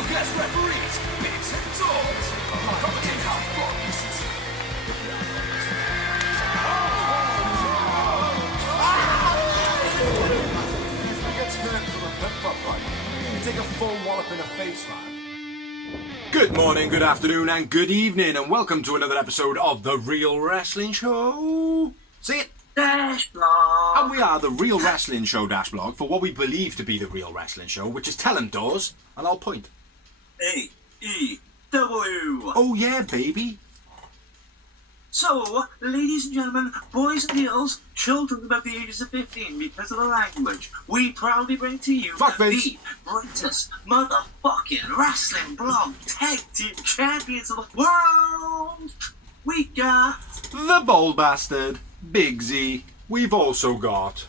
special guest referees, bigs and dogs, commentate how focused. He gets hurt from a pep-up fight. You take a full wallop in the face, man. Good morning, good afternoon, and good evening, and welcome to another episode of The Real Wrestling Show. See it? Dash Blog. And we are The Real Wrestling Show Dash Blog for what we believe to be The Real Wrestling Show, which is telling doors, and I'll point. A-E-W. Oh yeah, baby. So, ladies and gentlemen, boys and girls, children above the ages of 15 because of the language, we proudly bring to you Fuck the greatest motherfucking wrestling blog tag team champions of the world. We got The Bold Bastard, Big Z. We've also got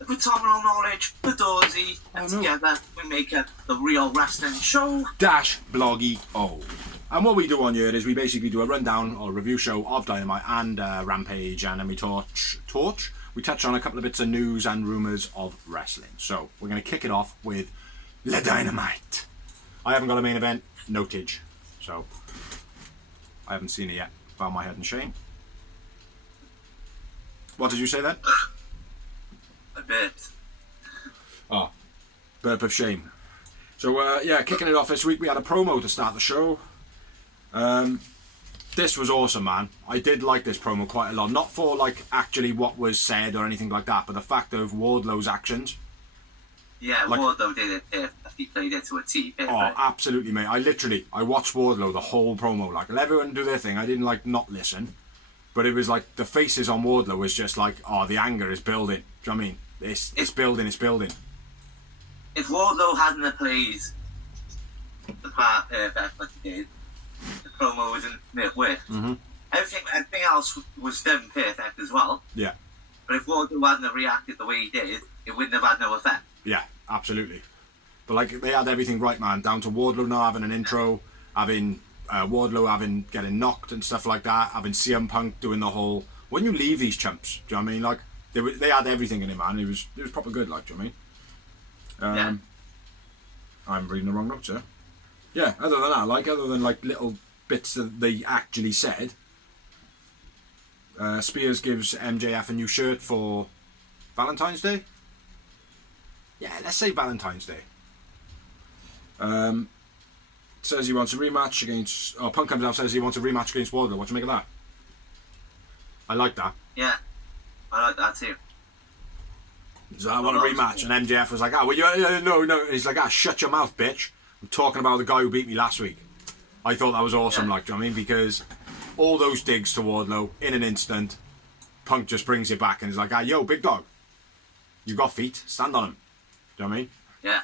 the phenomenal knowledge, the Dorsey, and together we make it The Real Wrestling Show Dash Bloggy O. And what we do on here is we basically do a rundown or review show of Dynamite and Rampage, and then we we touch on a couple of bits of news and rumours of wrestling. So we're going to kick it off with Le Dynamite. I haven't got a main event notage, so I haven't seen it yet. Bow my head in shame. What did you say then? a bit. Oh, burp of shame. So yeah, kicking it off this week, we had a promo to start the show. This was awesome, man. I did like this promo quite a lot. Not for like actually what was said or anything like that, but the fact of Wardlow's actions. Yeah, like, Wardlow did it if he played it to a T. Oh, absolutely, mate. I watched Wardlow the whole promo. Like, let everyone do their thing. I didn't like not listen, but it was like the faces on Wardlow was just like, oh, the anger is building. Do you know what I mean? It's building. It's building. If Wardlow hadn't have played the part perfect like he did, the promo was in with. Mm-hmm. Everything else was done perfect as well. Yeah. But if Wardlow hadn't have reacted the way he did, it wouldn't have had no effect. Yeah, absolutely. But like they had everything right, man. Down to Wardlow now having an intro, having Wardlow getting knocked and stuff like that, having CM Punk doing the whole. When you leave these chumps, do you know what I mean? Like they had everything in it, man. It was proper good, like, do you know what I mean? Yeah. I'm reading the wrong notes here. Yeah, other than little bits that they actually said, Spears gives MJF a new shirt for Valentine's Day. Yeah, let's say Valentine's Day. Says he wants a rematch against. Oh, Punk comes out, says he wants a rematch against Wardlow. What do you make of that? I like that. Yeah, I like that too. So I want a rematch, and MJF was like, no. And he's like, shut your mouth, bitch. I'm talking about the guy who beat me last week. I thought that was awesome, like, do you know what I mean? Because all those digs to Wardlow, in an instant, Punk just brings it back and is like, yo, big dog, you got feet, stand on them. Do you know what I mean? Yeah.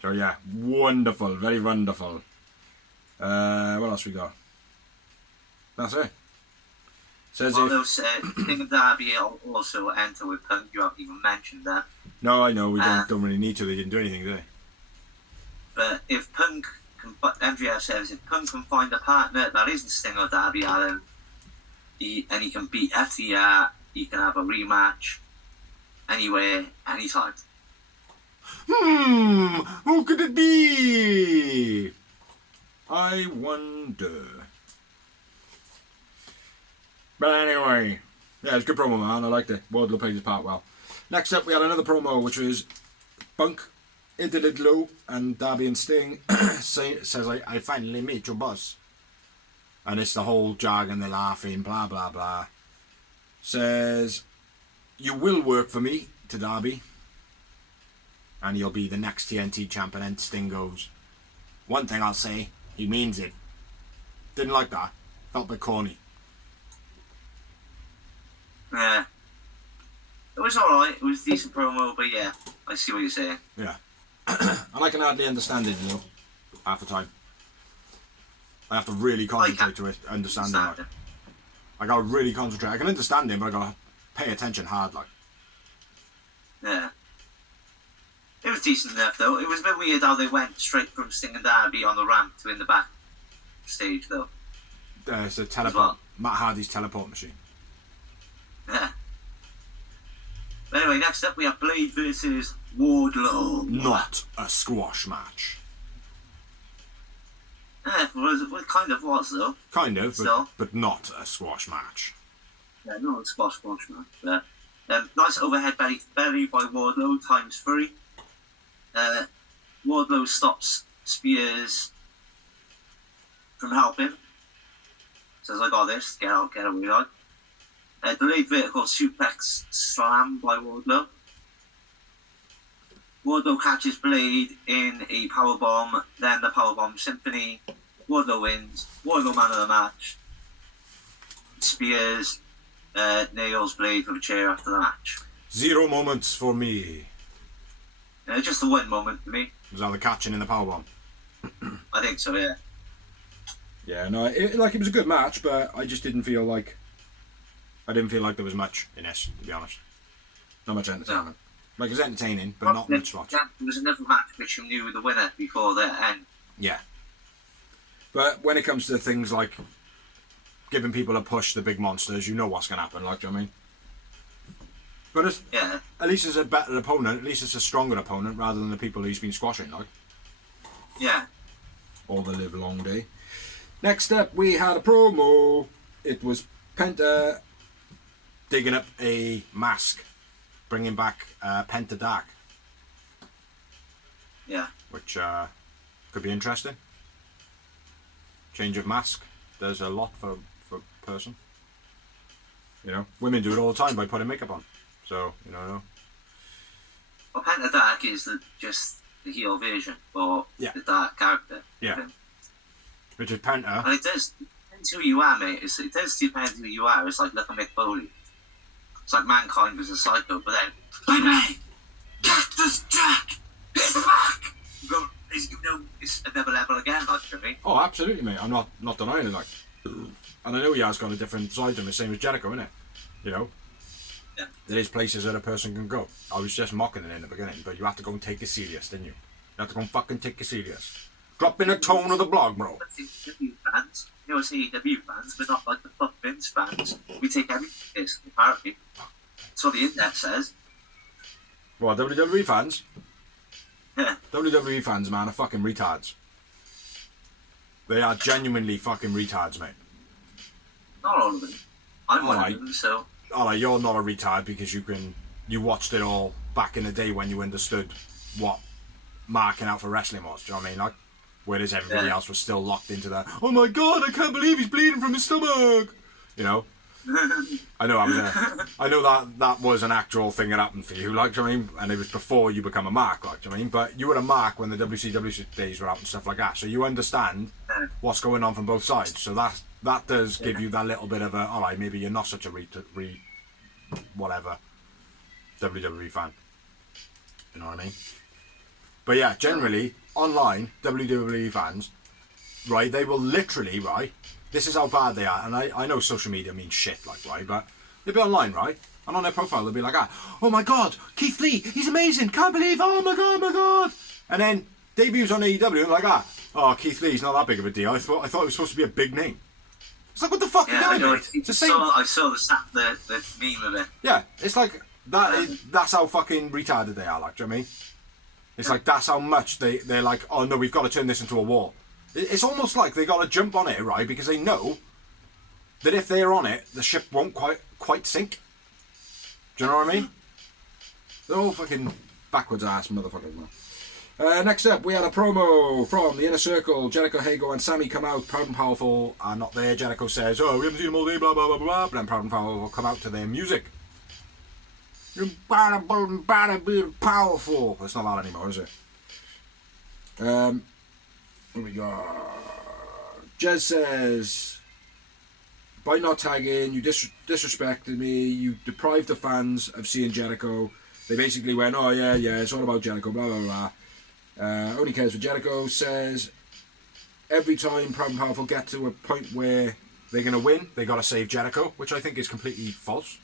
So yeah, wonderful, very wonderful. What else we got? That's it. Says Although Sting and Darby also enter with Punk, you haven't even mentioned that. No, I know, we don't really need to, they didn't do anything, did they? But if Punk can, MJF says, if Punk can find a partner that isn't Sting or Darby Allin, and he can beat FTR, he can have a rematch anywhere, anytime. Who could it be? I wonder. But anyway, yeah, it's a good promo, man. I liked it. Wardlow played his part well. Next up, we had another promo, which was Punk, Idolidlo, and Darby and Sting says, I finally met your boss. And it's the whole jargon, they're laughing, blah, blah, blah. Says, you will work for me, to Darby. And he'll be the next TNT champ. And then Sting goes, one thing I'll say, he means it. Didn't like that. Felt a bit corny. Yeah. It was alright. It was a decent promo, but yeah, I see what you're saying. Yeah. And I can hardly understand it, half the time. I have to really concentrate to understand it. I gotta really concentrate. I can understand him, but I gotta pay attention hard, like. Yeah. It was decent enough, though. It was a bit weird how they went straight from Sting and Darby on the ramp to in the back stage, though. It's a teleport. Matt Hardy's teleport machine. Yeah. But anyway, next up we have Blade versus Wardlow. Not a squash match. Yeah, it kind of was though. Kind of, Still. but not a squash match. Yeah, not a squash match. But, nice overhead belly by Wardlow ×3. Wardlow stops Spears from helping. Says, I got this, get away, like. Delayed vertical suplex slam by Wardlow. Wardlow catches Blade in a powerbomb, then the powerbomb symphony. Wardlow wins. Wardlow man of the match. Spears nails Blade with a chair after the match. 0 moments for me. Just the one moment for me. Was that the catching in the powerbomb? I think so, yeah. Yeah, no, it was a good match, but I just didn't feel like... I didn't feel like there was much in this, to be honest. Not much entertainment. No. Like, it was entertaining, but not much watch. There was another match which you knew the winner before the end. Yeah. But when it comes to things like giving people a push, the big monsters, you know what's going to happen, like, do you know what I mean? But at least it's a better opponent, at least it's a stronger opponent rather than the people he's been squashing, like. Yeah. All the live long day. Next up, we had a promo. It was Penta digging up a mask, bringing back Penta Dark. Yeah. Which could be interesting. Change of mask does a lot for a person. You know, women do it all the time by putting makeup on. So, you know. Well, Penta Dark is just the heel version for the Dark character. Yeah. Which is Penta. And it does depend who you are, mate. It does depend who you are. It's like, look at Mick Foley. It's like Mankind was a psycho, but then, baby, Cactus Jack, it's back! It's another level again, like, for me. Oh, absolutely, mate. I'm not denying it, like. And I know he has got a different side to him, the same as Jericho, innit? You know? Yeah. There is places that a person can go. I was just mocking it in the beginning, but you have to go and take it serious, didn't you? You have to go and fucking take it serious. Drop in the tone of the blog, bro. AEW fans, you know, it's AEW fans, but not like the fuck Vince fans. We take everything this, apparently. That's what the internet says. What, WWE fans? Yeah. WWE fans, man, are fucking retards. They are genuinely fucking retards, mate. Not all of them. I'm one of them, so... Alright, you're not a retard because you watched it all back in the day when you understood what marking out for wrestling was, do you know what I mean? Like, whereas everybody else was still locked into that, oh my god, I can't believe he's bleeding from his stomach! You know? I know that was an actual thing that happened for you, like, do you know what I mean? And it was before you become a mark, like, do you know what I mean? But you were a mark when the WCW days were out and stuff like that, so you understand what's going on from both sides. So that does give you that little bit of a, alright, maybe you're not such a whatever WWE fan. You know what I mean? But yeah, generally, online, WWE fans, right, they will literally, right, this is how bad they are, and I know social media means shit, like, right, but they'll be online, right, and on their profile they'll be like, oh my god, Keith Lee, he's amazing, can't believe, oh my god, and then debuts on AEW, and like, oh, Keith Lee's not that big of a deal, I thought it was supposed to be a big name. It's like, what the fuck are you doing, mate? It's the same. I saw the meme of it. Yeah, it's like, that's how fucking retarded they are, like, do you know what I mean? It's like, that's how much they're like, oh no, we've got to turn this into a war. It's almost like they got to jump on it, right? Because they know that if they're on it, the ship won't quite sink. Do you know what I mean? They're all fucking backwards ass motherfuckers, man. Next up, we had a promo from the Inner Circle. Jericho, Hago, and Sammy come out. Proud and Powerful are not there. Jericho says, oh, we haven't seen them all day, blah, blah, blah, blah. But then Proud and Powerful will come out to their music. You're powerful. It's not that anymore, is it? What we got? Jez says, by not tagging, you disrespected me, you deprived the fans of seeing Jericho. They basically went, oh yeah, it's all about Jericho, blah, blah, blah. Only cares for Jericho. Says, every time Proud and Powerful get to a point where they're going to win, they got to save Jericho, which I think is completely false.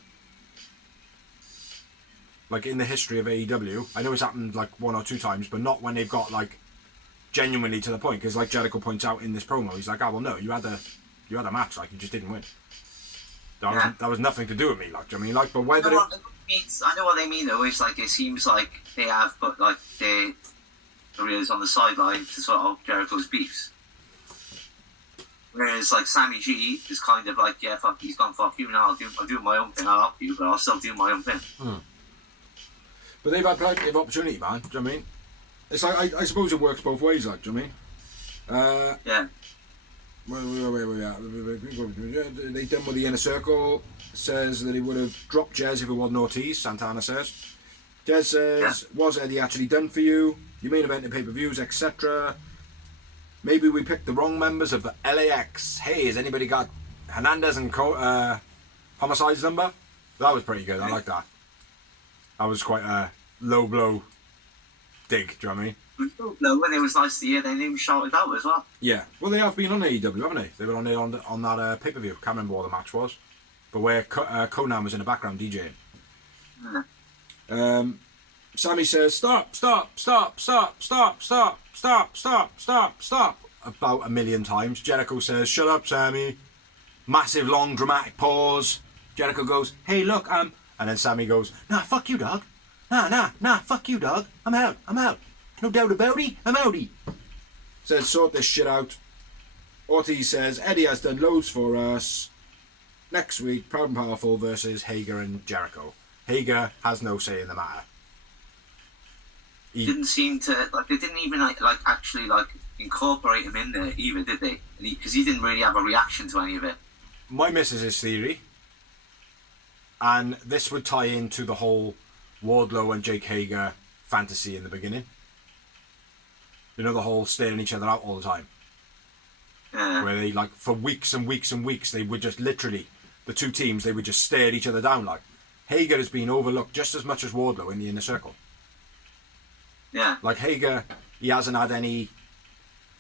Like, in the history of AEW, I know it's happened like 1 or 2 times, but not when they've got like genuinely to the point, because like Jericho points out in this promo, he's like, oh well, no, you had a match, like, you just didn't win. That was nothing to do with me, like, do you know what I mean? Like, but whether I know what they mean though. It's like, it seems like they have put like their careers on the sideline to sort of Jericho's beefs. Whereas like Sammy G is kind of like, yeah, fuck, he's gone, fuck you now. I'm doing my own thing. I'll help you, but I'll still do my own thing. But they've had plenty of opportunity, man. Do you know what I mean? It's like I suppose it works both ways. Like, do you know what I mean? Yeah. Where they done with the Inner Circle. Says that he would have dropped Jez if it wasn't Ortiz. Santana says. Jez says, was Eddie actually done for you? You main event in pay-per-views, etc. Maybe we picked the wrong members of the LAX. Hey, has anybody got Hernandez and Homicide's number? That was pretty good. I like that. That was quite a low blow dig, do you know what I mean? No, when it was nice to hear, they even shouted out as well. Yeah. Well, they have been on AEW, haven't they? They were on it on that pay-per-view. Can't remember what the match was. But where Conan was in the background DJing. Sammy says, stop about 1 million times. Jericho says, shut up, Sammy. Massive, long, dramatic pause. Jericho goes, hey, look, and then Sammy goes, nah, fuck you, dog. Nah, fuck you, dog. I'm out. No doubt about it, I'm outie. Says, sort this shit out. Ortiz says, Eddie has done loads for us. Next week, Proud and Powerful versus Hager and Jericho. Hager has no say in the matter. He didn't seem to, like, they didn't even, like actually, like, incorporate him in there either, did they? Because he didn't really have a reaction to any of it. My missus' theory, and this would tie into the whole Wardlow and Jake Hager fantasy in the beginning. You know, the whole staring each other out all the time. Yeah. Where they, like, for weeks and weeks and weeks, they would just literally, the two teams, they would just stare each other down. Like, Hager has been overlooked just as much as Wardlow in the Inner Circle. Yeah. Like, Hager, he hasn't had any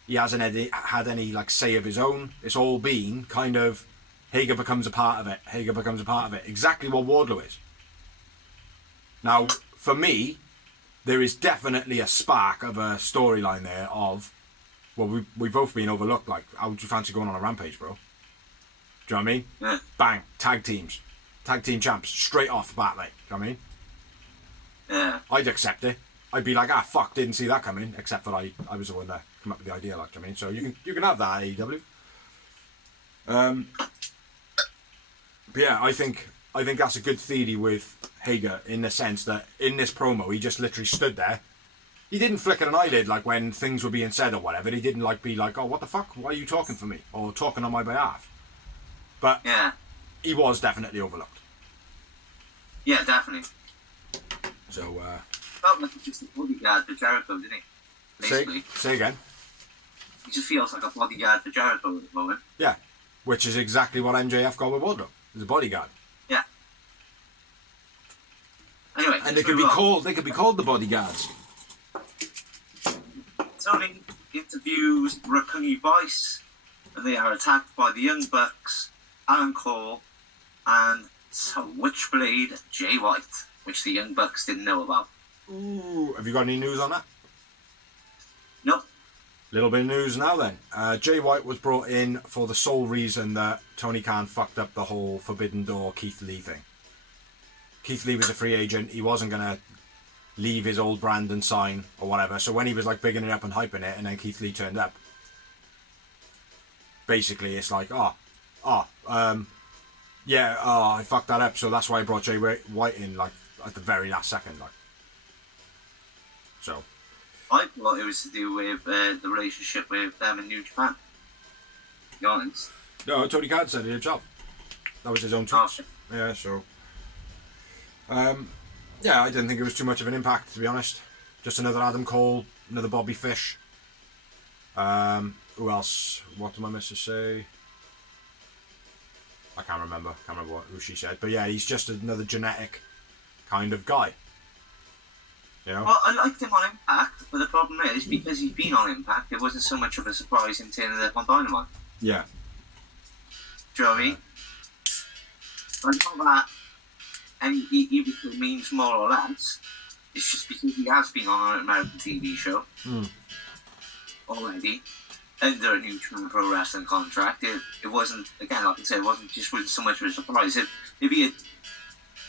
like say of his own. It's all been kind of Hager becomes a part of it. Exactly what Wardlow is. Now, for me, there is definitely a spark of a storyline there of, well, we've both been overlooked. Like, how would you fancy going on a rampage, bro? Do you know what I mean? Yeah. Bang, tag team champs, straight off the bat, like, do you know what I mean? Yeah. I'd accept it. I'd be like, fuck, didn't see that coming. Except that I was the one that came up with the idea, like, do you know what I mean? So you can have that, AEW. But yeah, I think that's a good theory with Hager in the sense that in this promo he just literally stood there. He didn't flicker an eyelid like when things were being said or whatever. He didn't like be like, oh, what the fuck? Why are you talking for me or talking on my behalf? But yeah, he was definitely overlooked. Yeah, definitely. So felt like just a bodyguard for Jericho, didn't he? Basically. Say again. He just feels like a bodyguard for Jericho at the moment. Yeah, which is exactly what MJF got with Wardlow. He's a bodyguard. Yeah. Anyway, and they could be called the bodyguards. Tony interviews Roppongi Vice, and they are attacked by the Young Bucks, Alan Cole, and Switchblade Jay White, which the Young Bucks didn't know about. Ooh, have you got any news on that? Nope. Little bit of news now then. Jay White was brought in for the sole reason that Tony Khan fucked up the whole Forbidden Door Keith Lee thing. Keith Lee was a free agent. He wasn't going to leave his old brand and sign or whatever. So when he was like bigging it up and hyping it and then Keith Lee turned up, basically it's like, I fucked that up. So that's why I brought Jay White in like at the very last second. Like, so. I thought it was to do with the relationship with them in New Japan. To be honest. No, Tony Khan said it himself. That was his own tweets. Oh. Yeah, so. Yeah, I didn't think it was too much of an impact, to be honest. Just another Adam Cole, another Bobby Fish. Who else? What did my missus say? I can't remember who she said. But yeah, he's just another genetic kind of guy. You know? Well, I liked him on Impact, but the problem is, because he's been on Impact, it wasn't so much of a surprise in turning up on Dynamite. Yeah. Do you know what I mean? I know that, and even if it means more or less, it's just because he has been on an American TV show already, under a New Japan Pro Wrestling contract. It wasn't, again, like I said, it wasn't so much of a surprise. If he had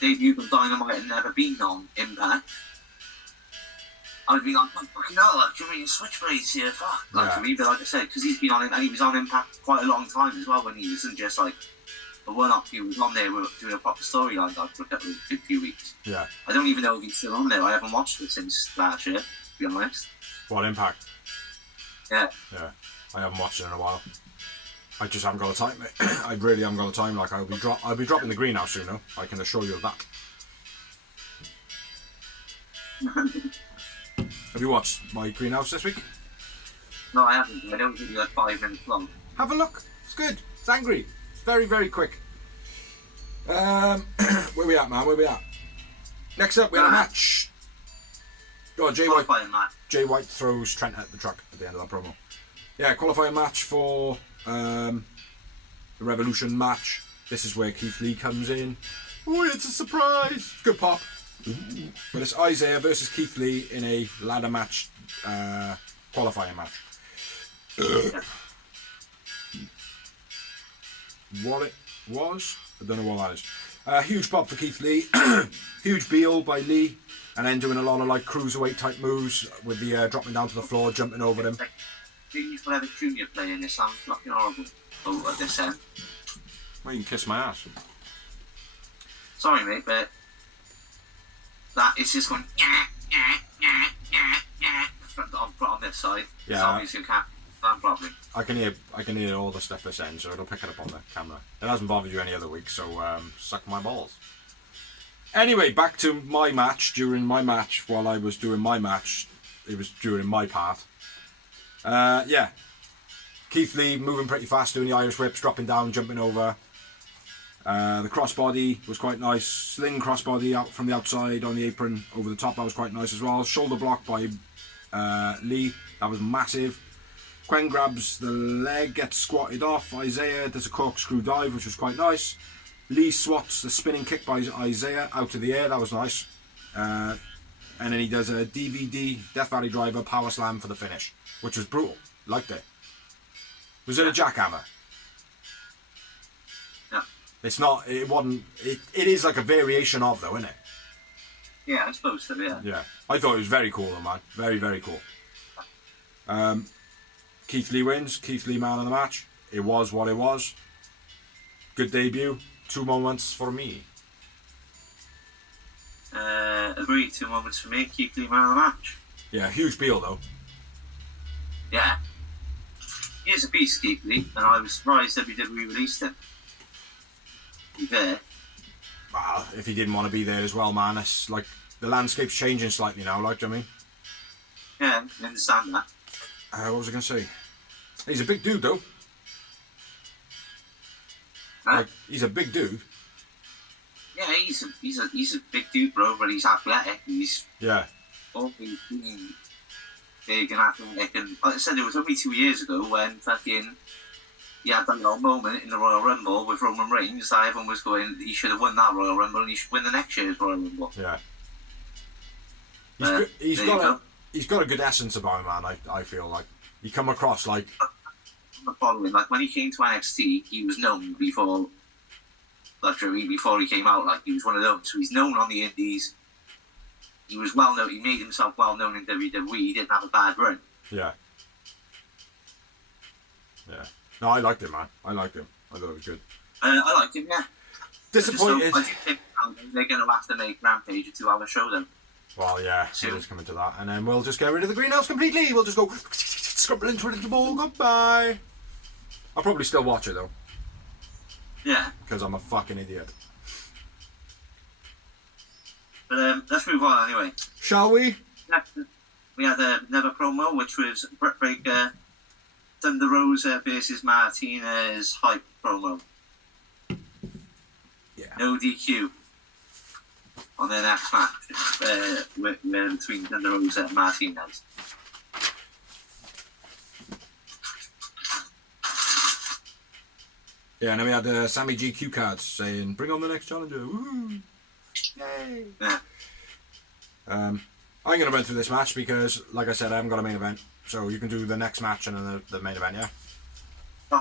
debuted on Dynamite and never been on Impact, I'd be like, fucking hell, like, do you mean Switchblades here? Fuck. Like, for me, but like I said, because he's been on it, and he was on Impact quite a long time as well when he wasn't just like a one-off. He was on there doing a proper storyline like for a few weeks. Yeah. I don't even know if he's still on there. I haven't watched it since last year, to be honest. What, Impact? Yeah. Yeah. I haven't watched it in a while. I just haven't got the time, mate. I really haven't got the time. Like, I'll be dropping the greenhouse soon, though. I can assure you of that. Have you watched my greenhouse this week? No, I haven't. I don't think like 5 minutes long. Have a look. It's good. It's angry. It's very, very quick. Where we at, man? Where we at? Next up, we had a match. Oh, Jay White throws Trent at the truck at the end of that promo. Yeah, qualifying match for the Revolution match. This is where Keith Lee comes in. Oh, it's a surprise. Good pop. But it's Isaiah versus Keith Lee in a ladder match, qualifying match. What it was, I don't know what that is. Huge pop for Keith Lee. Huge Beal by Lee. And then doing a lot of like cruiserweight type moves with the dropping down to the floor, jumping over them. He's got a junior playing this. Sounds fucking horrible. Oh, at this end. Well, you can kiss my ass. Sorry, mate, but that is just going on this side. Yeah. Zombies who can't stand properly. I can hear all the stuff this end, so it'll pick it up on the camera. It hasn't bothered you any other week, so suck my balls. Anyway, back to my match. During my match, while I was doing my match, it was during my part. Yeah. Keith Lee moving pretty fast, doing the Irish whips, dropping down, jumping over. The crossbody was quite nice. Sling crossbody out from the outside on the apron over the top. That was quite nice as well. Shoulder block by Lee. That was massive. Quen grabs the leg, gets squatted off. Isaiah does a corkscrew dive, which was quite nice. Lee swats the spinning kick by Isaiah out of the air. That was nice. And then he does a DVD Death Valley Driver power slam for the finish, which was brutal. Liked it. Was it a jackhammer? No. It's not. It wasn't. It is like a variation of, though, isn't it? Yeah, I suppose so. Yeah. Yeah. I thought it was very cool, though, man. Very, very cool. Keith Lee wins. Keith Lee man of the match. It was what it was. Good debut. 2 moments for me. Agreed. 2 moments for me. Keith Lee man of the match. Yeah, huge deal though. Yeah. He is a beast, Keith Lee, and I was surprised WWE released him. Be there. Well, if he didn't want to be there as well, man, it's like the landscape's changing slightly now. Like, do you know what Yeah, I understand that. I mean? What was I going to say? He's a big dude, though. Huh? Like, he's a big dude. Yeah, he's a big dude, bro, but he's athletic. He's always been big and athletic. And like I said, it was only 2 years ago when fucking he had that little moment in the Royal Rumble with Roman Reigns that everyone was going, he should have won that Royal Rumble and he should win the next year's Royal Rumble. Yeah. He's got a good essence about him, man. I feel like he come across like the following, like when he came to NXT, he was known before, literally before he came out. Like he was one of those. So he's known on the Indies. He was well known. He made himself well known in WWE. He didn't have a bad run. Yeah. Yeah. No, I liked him, man. I liked him. I thought it was good. I liked him. Yeah. Disappointed. I think they're going to have to make Rampage a 2-hour show then. Well, yeah, it is coming to that. And then we'll just get rid of the greenhouse completely. We'll just go scrubble into a little ball. Goodbye. I'll probably still watch it, though. Yeah. Because I'm a fucking idiot. But let's move on anyway. Shall we? We had another promo, which was Britt Baker, Thunder Rosa versus Martinez hype promo. Yeah. No DQ on their next match between Thunder Rosa and Martinez. Yeah, and then we had Sammy G cue cards saying, "Bring on the next challenger." Woo! Yay! Yeah. I'm going to run through this match because, like I said, I haven't got a main event. So you can do the next match and then the main event, yeah?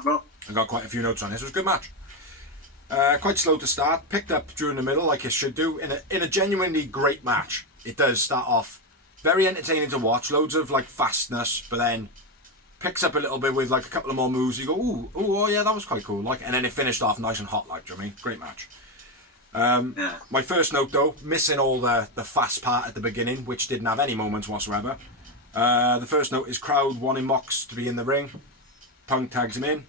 Bro. I got quite a few notes on this. It was a good match. Quite slow to start. Picked up during the middle like it should do. In a genuinely great match. It does start off very entertaining to watch. Loads of like fastness, but then picks up a little bit with like a couple of more moves. You go, ooh, oh yeah, that was quite cool. Like, and then it finished off nice and hot. Like, do you know what I mean? Great match. My first note though, missing all the fast part at the beginning, which didn't have any moments whatsoever. The first note is crowd wanting Mox to be in the ring. Punk tags him in.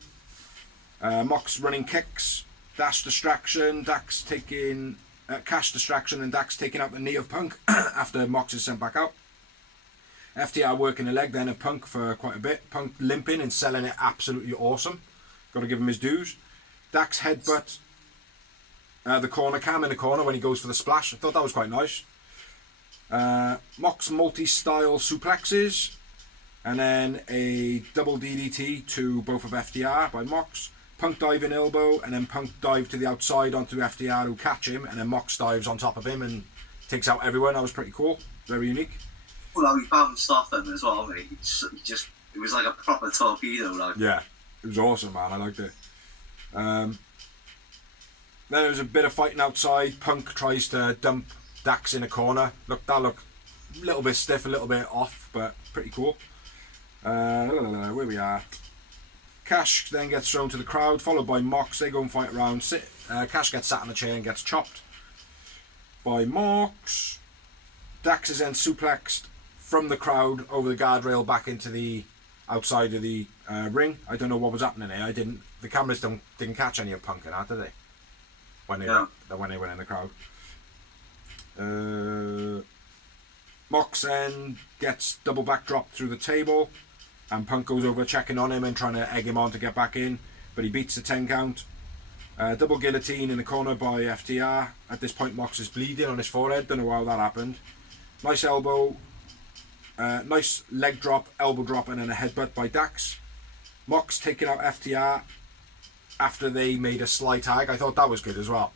Mox running kicks, dash distraction, Dax taking cash distraction, and Dax taking out the knee of Punk after Mox is sent back out. FTR working the leg then of Punk for quite a bit. Punk limping and selling it absolutely awesome. Got to give him his dues. Dax headbutt the corner cam in the corner when he goes for the splash. I thought that was quite nice. Mox multi-style suplexes, and then a double DDT to both of FTR by Mox. Punk diving elbow, and then Punk dive to the outside onto FTR who catch him, and then Mox dives on top of him and takes out everyone. That was pretty cool. Very unique. Well, he bounced off him as well, mate. It was like a proper torpedo, like. Yeah, it was awesome, man. I liked it. Then there was a bit of fighting outside. Punk tries to dump Dax in a corner. That looked a little bit stiff, a little bit off, but pretty cool. Where we are. Cash then gets thrown to the crowd, followed by Mox. They go and fight around. Cash gets sat on the chair and gets chopped by Mox. Dax is then suplexed from the crowd over the guardrail back into the outside of the ring. I don't know what was happening here. The cameras didn't catch any of Punk in that, did they? When they went in the crowd. Mox then gets double backdrop through the table, and Punk goes over checking on him and trying to egg him on to get back in, but he beats the 10 count. Double guillotine in the corner by FTR. At this point Mox is bleeding on his forehead. Don't know how that happened. Nice elbow, nice leg drop, elbow drop, and then a headbutt by Dax. Mox taking out FTR after they made a sly tag. I thought that was good as well.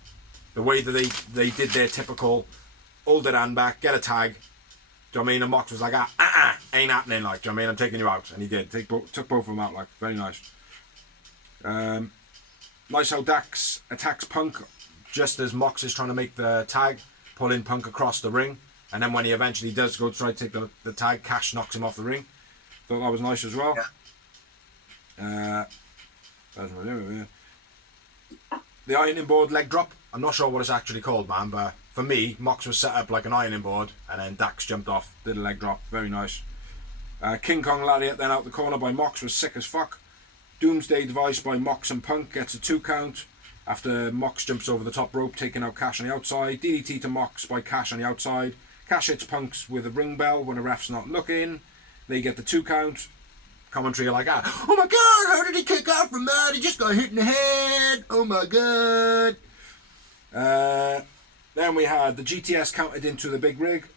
The way that they did their typical hold their hand back, get a tag. Do you know what I mean? And Mox was like, ain't happening, like, do you know what I mean? I'm taking you out. And he did. Took both of them out, like, very nice. Nice how Dax attacks Punk just as Mox is trying to make the tag, pulling Punk across the ring. And then when he eventually does go to try to take the tag, Cash knocks him off the ring. Thought that was nice as well. Yeah. The ironing board leg drop. I'm not sure what it's actually called, man, but for me, Mox was set up like an ironing board, and then Dax jumped off, did a leg drop. Very nice. King Kong lariat then out the corner by Mox was sick as fuck. Doomsday device by Mox and Punk gets a 2 count after Mox jumps over the top rope, taking out Cash on the outside. DDT to Mox by Cash on the outside. Cash hits Punks with a ring bell when the ref's not looking. They get the 2 count. Commentary are like, oh my god, how did he kick out from that? He just got hit in the head. Oh my god. Then we had the GTS counted into the big rig.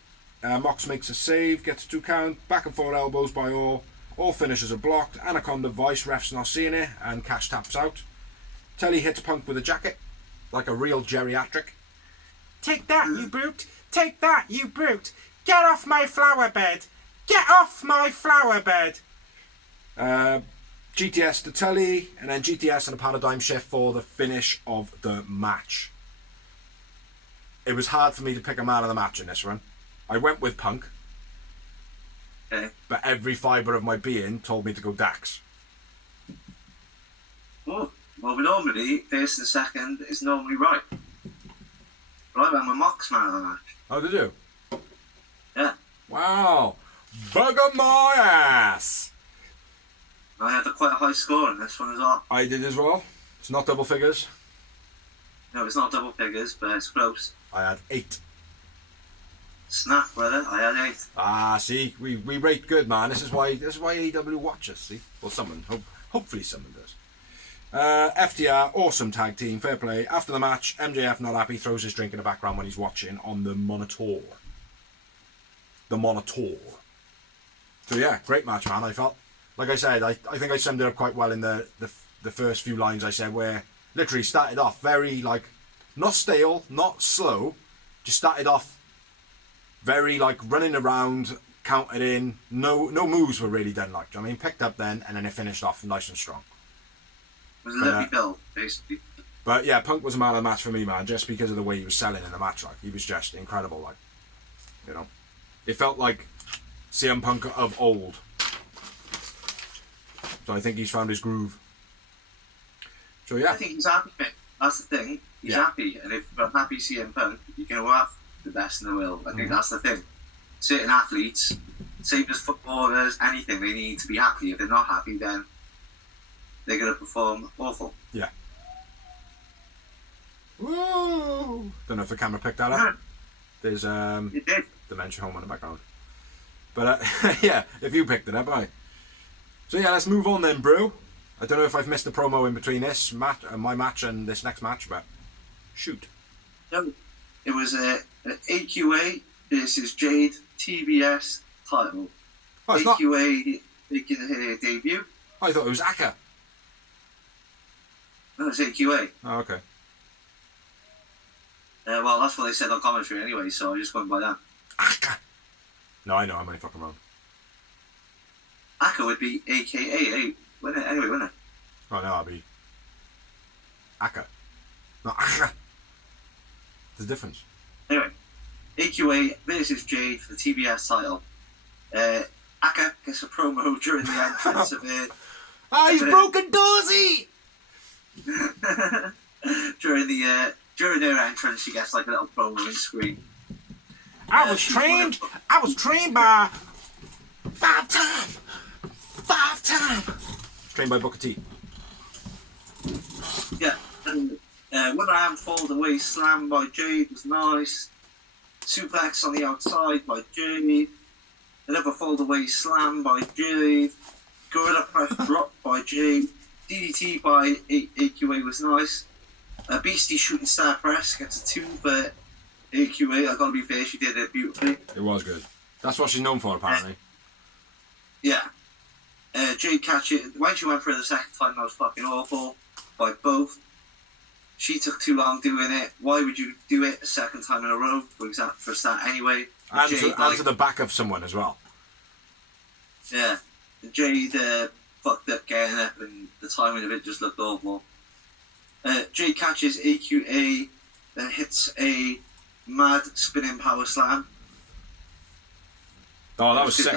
Mox makes a save, gets a 2 count. Back and forth elbows by all. All finishes are blocked. Anaconda Vice, ref's not seeing it, and Cash taps out. Telly hits Punk with a jacket, like a real geriatric. Take that, you brute! Take that, you brute! Get off my flower bed! Get off my flower bed! GTS to Tully, and then GTS and a paradigm shift for the finish of the match. It was hard for me to pick a man of the match in this run. I went with Punk, but every fibre of my being told me to go Dax. Oh, well, normally first and second is normally right. But I went with Mox man of the match. Oh, did you? Yeah. Wow. Bugger my ass! I had quite a high score in this one as well. I did as well. It's not double figures. No, it's not double figures, but it's close. I had 8. Snap, brother. I had 8. Ah, see, we rate good, man. This is why AEW watches. See, well, someone, hopefully, someone does. FTR, awesome tag team, fair play. After the match, MJF not happy, throws his drink in the background when he's watching on the monitor. The monitor. So yeah, great match, man. I felt, like I said, I think I summed it up quite well in the first few lines I said, where literally started off very like not stale, not slow, just started off very like running around, counted in, no moves were really done, like, do you know what I mean? Picked up then, and then it finished off nice and strong. It was a lovely build, basically. But yeah, Punk was a man of the match for me, man, just because of the way he was selling in the match. Like, he was just incredible. Like, you know, it felt like CM Punk of old. So I think he's found his groove. So yeah. I think he's happy, mate. That's the thing. He's happy, and if I'm happy CM Punk, you can have the best in the world. I think that's the thing. Certain athletes, same as footballers, anything, they need to be happy. If they're not happy, then they're going to perform awful. Yeah. Woo! Don't know if the camera picked that up. There's It did. Dementia Home in the background. But yeah, if you picked it up, aye. So yeah, let's move on then, bro. I don't know if I've missed a promo in between this match, my match, and this next match, but shoot. No, it was an AQA versus Jade TBS title. Oh, it's AQA making her debut. I thought it was Aka. No, it's AQA. Oh, okay. Well, that's what they said on commentary anyway, so I'm just going by that. Aka. No, I know, I'm only fucking wrong. Aka would be AKA, wouldn't it? Anyway, wouldn't it? Oh no, I'll be Aka. No, Aka. There's a difference. Anyway, AQA versus Jade for the TBS title. Aka gets a promo during the entrance of it. Ah, he's broken Dorsey! During their entrance, she gets like a little promo on screen. I was trained by five time. Trained by Booker T. Yeah, and one arm fold away slam by Jade was nice. Suplex on the outside by Jade. Another fold away slam by Jade. Gorilla press drop by Jade. DDT by AQA was nice. A Beastie shooting star press gets a 2 for AQA. I gotta be fair, she did it beautifully. It was good. That's what she's known for, apparently. Yeah. Jade catch it. When she went for it the second time, that was fucking awful by both. She took too long doing it. Why would you do it a second time in a row? For a start, anyway. And Jade, to the back of someone as well. Yeah. Jade fucked up getting up, and the timing of it just looked awful. Jade catches AQA, then hits a mad spinning power slam. Oh, that was sick.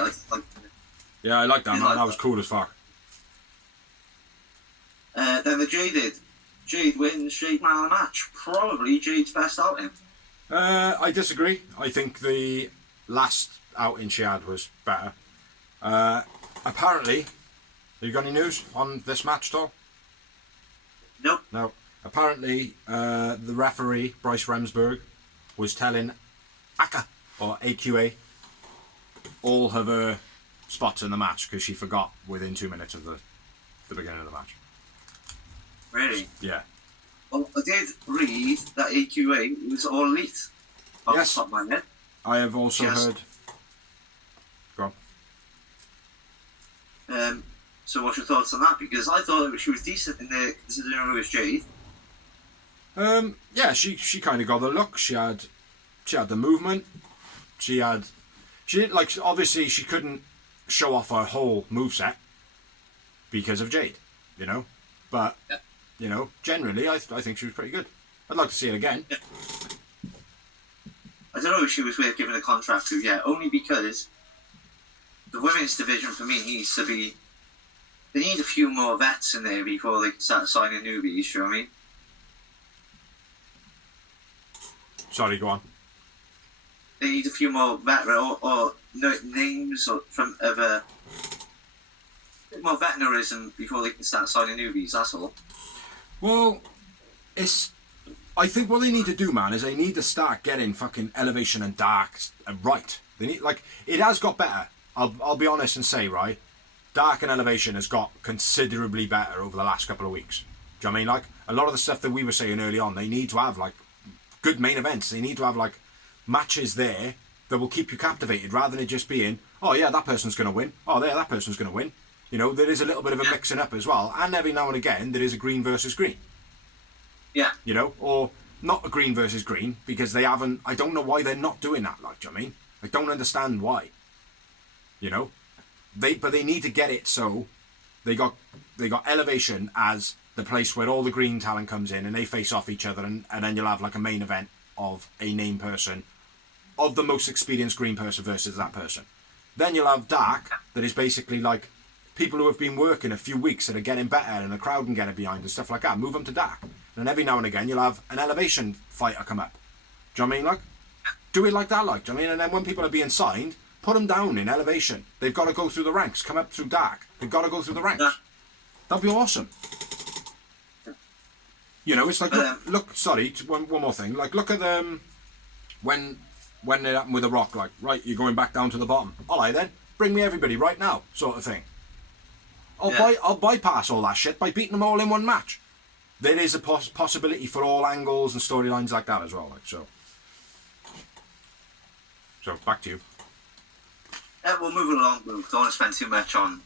Yeah, I like that, man. That was cool as fuck. Then the Jade wins Jade man of the match. Probably Jade's best outing. I disagree. I think the last outing she had was better. Apparently, have you got any news on this match, Tom? Nope. No. Apparently, the referee, Bryce Remsburg, was telling Aka, or AQA, all of her spots in the match because she forgot within 2 minutes of the beginning of the match. Really? Yeah. Well, I did read that AQA was all elite. Off the top of my head. I have also heard. Go on. So what's your thoughts on that? Because I thought she was decent in there, considering it was Jade. Yeah, she kind of got the look. She had the movement. She didn't like. Obviously, she couldn't show off her whole moveset because of Jade, you know. But you know, generally, I think she was pretty good. I'd like to see it again. Yeah. I don't know if she was worth giving a contract to yet, only because the women's division for me needs to be. They need a few more vets in there before they can start signing newbies. You know what I mean? Sorry, go on. They need a few more veteran or names from of a bit more veteranism before they can start signing newbies. That's all. Well, I think what they need to do, man, is they need to start getting fucking Elevation and Dark right. They need it has got better. I'll be honest and say, right, Dark and Elevation has got considerably better over the last couple of weeks. Do you know what I mean? Like a lot of the stuff that we were saying early on, they need to have good main events. They need to have matches there that will keep you captivated rather than it just being, oh yeah, that person's going to win. Oh, that person's going to win. You know, there is a little bit of a mixing up as well. And every now and again, there is a green versus green. Yeah. You know, or not a green versus green because they haven't, I don't know why they're not doing that. Do you know what I mean? I don't understand why. You know, but they need to get it so they got Elevation as the place where all the green talent comes in and they face off each other and then you'll have a main event of a named person of the most experienced green person versus that person. Then you'll have Dark, that is basically like people who have been working a few weeks that are getting better and the crowd can get it behind and stuff like that. Move them to Dark. And every now and again you'll have an elevation fighter come up. Do you know what I mean? Like, do it like that, like. Do you know what I mean? And then when people are being signed, put them down in elevation. They've got to go through the ranks, come up through Dark. They've got to go through the ranks. That'd be awesome. You know, it's like, look sorry, one more thing. Like, look at when it happened with The Rock, like, right, you're going back down to the bottom. All right then, bring me everybody right now, sort of thing. I'll bypass all that shit by beating them all in one match. There is a possibility for all angles and storylines like that as well, like, so. So, back to you. We'll move it along. We don't want to spend too much on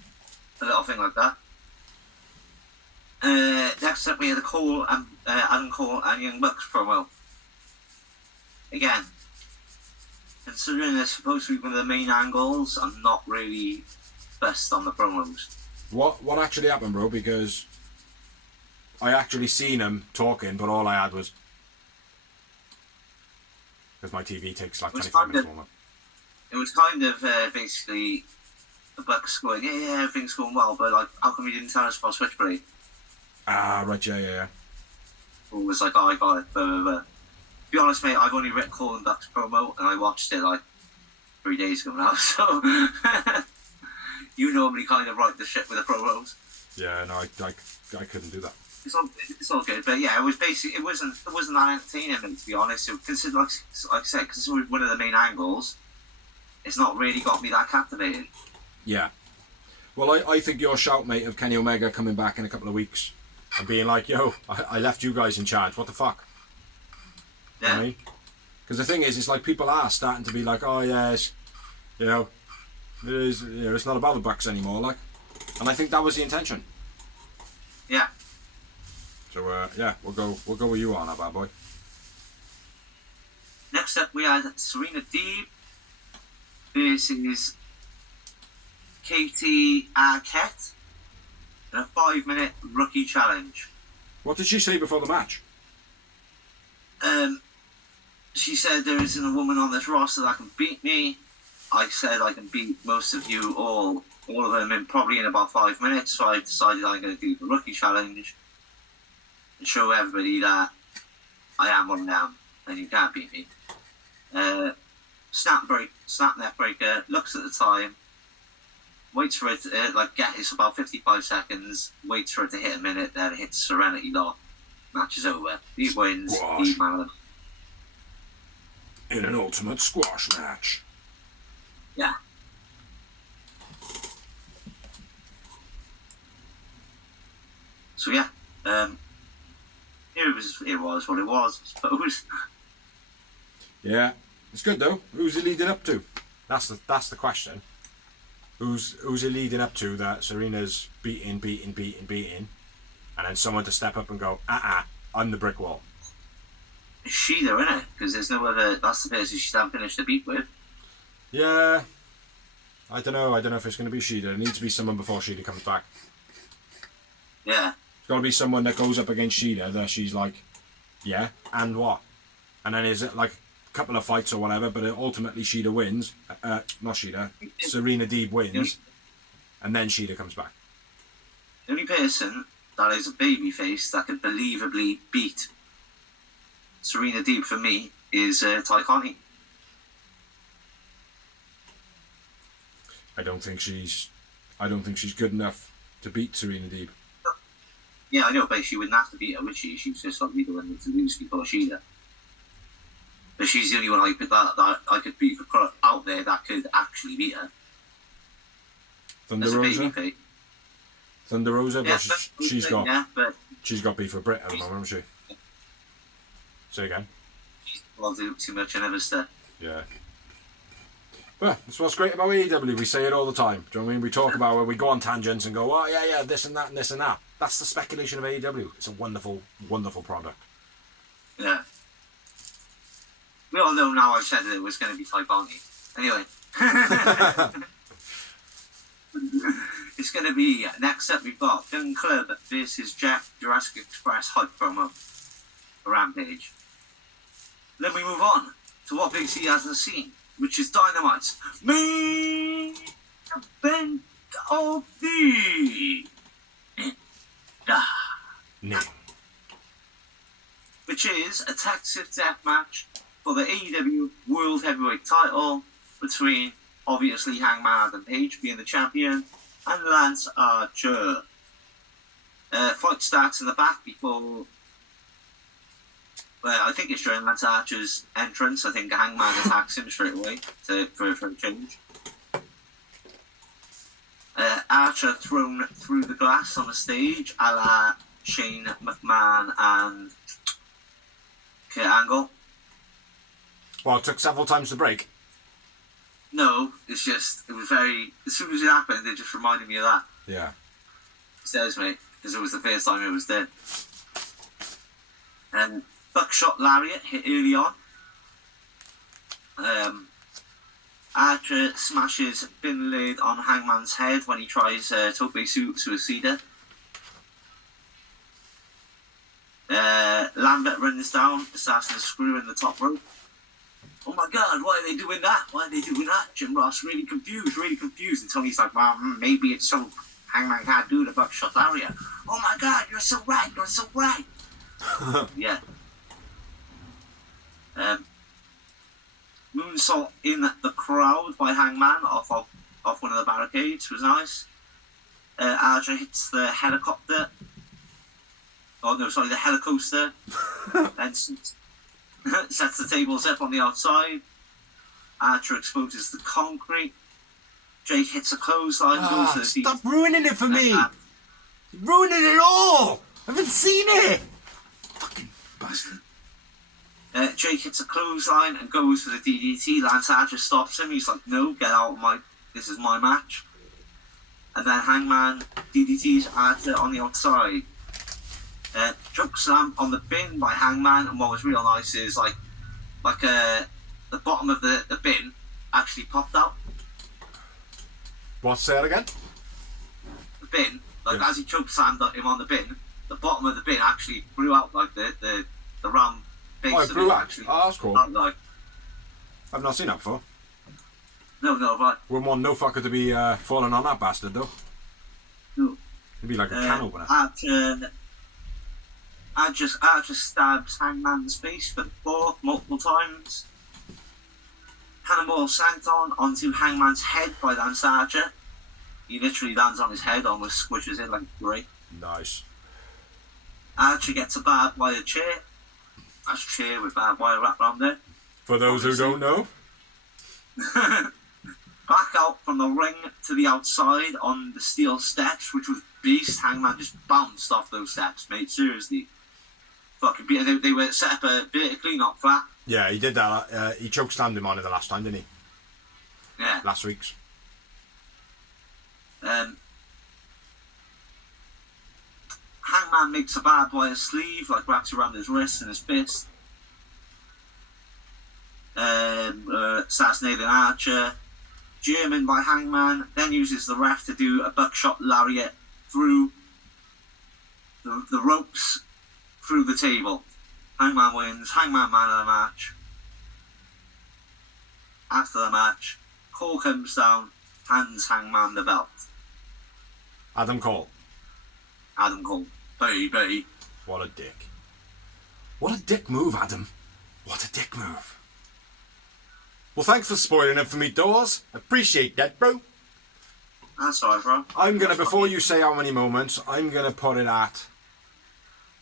a little thing like that. Next up, we had Adam Cole and Young Bucks promo. Again, considering they're supposed to be one of the main angles, I'm not really best on the promos. What actually happened, bro? Because I actually seen him talking, but all I had was because my TV takes like 25 minutes warm up. It was kind of basically the Bucks going, yeah, everything's going well, but like, how come you didn't tell us about Switchblade? Ah, right, yeah. Or was like, oh, I got it, blah, blah, blah. To be honest, mate, I've only read Cole and Bucks promo, and I watched it like 3 days ago now, so you normally kind of write the shit with the promos. Yeah, no, I couldn't do that. It's all good, but yeah, it was basically it wasn't that entertaining, mate, to be honest. It considered like I said, because it was one of the main angles. It's not really got me that captivated. Yeah. Well, I think your shout, mate, of Kenny Omega coming back in a couple of weeks and being like, yo, I left you guys in charge. What the fuck? Yeah. You know what I mean? Because the thing is, it's like people are starting to be like, oh, yes, you know, it's not about the Bucks anymore, like. And I think that was the intention. Yeah. So, yeah, we'll go with you on that bad boy. Next up, we had Serena Deeb versus Katie Arquette in a 5-minute rookie challenge. What did she say before the match? She said there isn't a woman on this roster that can beat me. I said I can beat most of you all of them in about 5 minutes, so I decided I'm going to do the rookie challenge and show everybody that I am one of them and you can't beat me. Snap neck breaker, looks at the time, waits for it to it's about 55 seconds, waits for it to hit a minute, then it hits Serenity Lock. Match is over. He wins. He man. In an ultimate squash match. Yeah. So yeah, it was what it was, I suppose. Yeah, it's good though. Who's it leading up to? That's the question. Who's it leading up to that Serena's beating, and then someone to step up and go, I'm the brick wall. It's Shida, isn't it? Because there's no other. That's the person she's not finished the beat with. Yeah, I don't know if it's going to be Shida. It needs to be someone before Shida comes back. Yeah. It's got to be someone that goes up against Shida that she's like, yeah, and what? And then is it like a couple of fights or whatever, but ultimately Shida wins. Not Shida, Serena Deeb wins, and then Shida comes back. The only person that is a babyface that could believably beat Serena Deeb for me is Ty Conti. I don't think she's good enough to beat Serena Deeb. Yeah, I know, but she wouldn't have to beat her, would she? She was just like the one to lose before Shida. But she's the only one that I could beat out there that could actually beat her. Thunder Rosa? Thunder Rosa, yeah, but she's got beef with Britt at the moment, hasn't she? Say again. She's involved too much in other stuff. Yeah. But that's what's great about AEW. We say it all the time. Do you know what I mean? We talk about where we go on tangents and go, oh yeah, this and that and this and that. That's the speculation of AEW. It's a wonderful, wonderful product. Yeah. We all know now I've said that it was going to be Ty Conti. Anyway. It's going to be, next up we've got Gun Club versus Jeff Jurassic Express hype promo for Rampage. Then we move on to what Big C hasn't seen, which is Dynamite's main event of the No. which is a Texas death match for the AEW World Heavyweight title between, obviously, Hangman Adam Page being the champion and Lance Archer. Fight starts in the back before... Well, I think it's during Lance Archer's entrance. I think Hangman attacks him straight away for a change. Archer thrown through the glass on the stage, a la Shane McMahon and Kurt Angle. Well, it took several times to break. No, it's just, it was very... As soon as it happened, it just reminded me of that. Yeah. It says, mate, because it was the first time it was there. And buckshot lariat hit early on. Archer smashes thin lid on Hangman's head when he tries Tope Suicida. Lambert runs down, starts to screw in the top rope. Oh my god, why are they doing that? Why are they doing that? Jim Ross really confused. And Tony's like, well, maybe it's so Hangman can't do the buckshot lariat. Oh my god, you're so right. Yeah. Moonsault in the crowd by Hangman off one of the barricades was nice. Archer hits the helicopter. Oh no, sorry, the helicoaster. And sets the tables up on the outside. Archer exposes the concrete. Jake hits a clothesline. Stop ruining it for me! Ruining it all! I haven't seen it! Fucking bastard. Jake hits a clothesline and goes for the DDT. Lance Archer stops him. He's like, no, get out of this is my match. And then Hangman DDTs Archer on the outside. Choke slam on the bin by Hangman, and what was real nice is the bottom of the bin actually popped out. What's that again? The bin, as he choke slammed him on the bin, the bottom of the bin actually blew out, like the round base it of blew it out. actually. Oh, that's cool. I've not seen that before. No, but Wouldn't want no fucker to be falling on that bastard though. no. It'd be like a can opener. Archer stabs Hangman's face for the fourth multiple times. Cannonball Sancton onto Hangman's head by Lance Archer. He literally lands on his head, almost squishes it like a grape. Nice. Archer gets a barbed wire chair. That's a chair with barbed wire wrapped around it. For those who don't know. Back out from the ring to the outside on the steel steps, which was beast. Hangman just bounced off those steps, mate. Seriously. Fucking beat. They were set up vertically, not flat. Yeah, he did that. He chokeslammed him on it the last time, didn't he? Yeah. Last week's. Hangman makes a barbed wire sleeve, wraps around his wrist and his fist. Starts nailing Archer. German by Hangman, then uses the ref to do a buckshot lariat through the ropes, through the table. Hangman wins. Hangman man of the match. After the match, Cole comes down, hands Hangman the belt. Adam Cole. Baby. What a dick. What a dick move, Adam. What a dick move. Well, thanks for spoiling it for me, Dawes. Appreciate that, bro. That's alright, bro. I'm gonna, before you say how many moments, I'm gonna put it at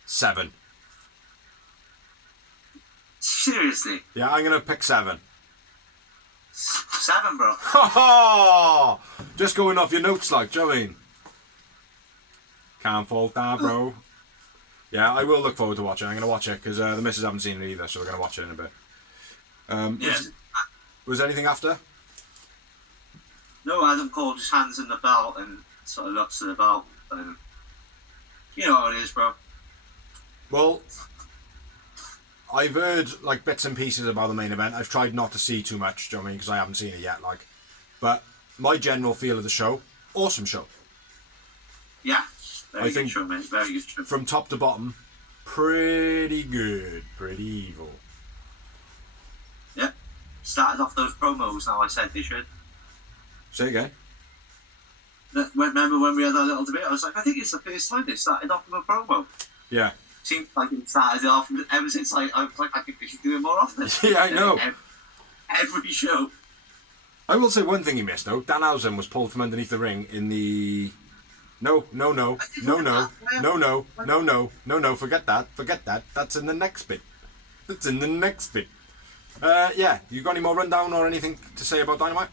7. Seriously? Yeah, I'm gonna pick 7. 7, bro. Ha ha! Just going off your notes, do you know what I mean? Can't fault that, bro. Yeah, I will look forward to watching. I'm gonna watch it because the missus haven't seen it either, so we're gonna watch it in a bit. Yeah. Was there anything after? No, Adam Cole just hands him the belt and sort of looks at the belt. And you know how it is, bro. Well, I've heard bits and pieces about the main event. I've tried not to see too much, do you know what I mean? Because I haven't seen it yet. But my general feel of the show, awesome show. Yeah, I think good show, mate. Very good show. From top to bottom, pretty good, pretty evil. Yeah. Started off those promos now, I said they should. Say again. Remember when we had that little debate? I was like, I think it's the first time they started off with a promo. Yeah. Seems like it started off ever since I was like, I think we should do it more often. Yeah, I know. Every show. I will say one thing he missed though. Danhausen was pulled from underneath the ring in the. No. Forget that. That's in the next bit. Yeah. You got any more rundown or anything to say about Dynamite?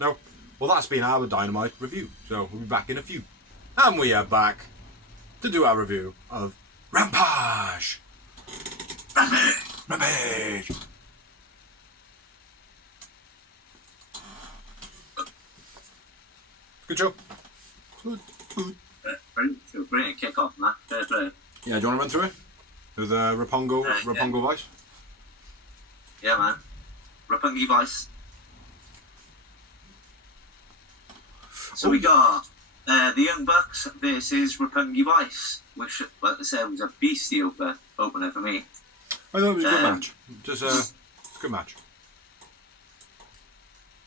No. Well, that's been our Dynamite review. So we'll be back in a few. And we are back to do our review of Rampage. Rampage. Good show. Good. Brilliant kick-off, man. Fair play. Yeah, do you want to run through it? With Rapongo voice? Yeah, man. Roppongi voice. So we got the Young Bucks versus Roppongi Vice, which, like I said, was a beastie opener for me. I thought it was a good match. Just a good match.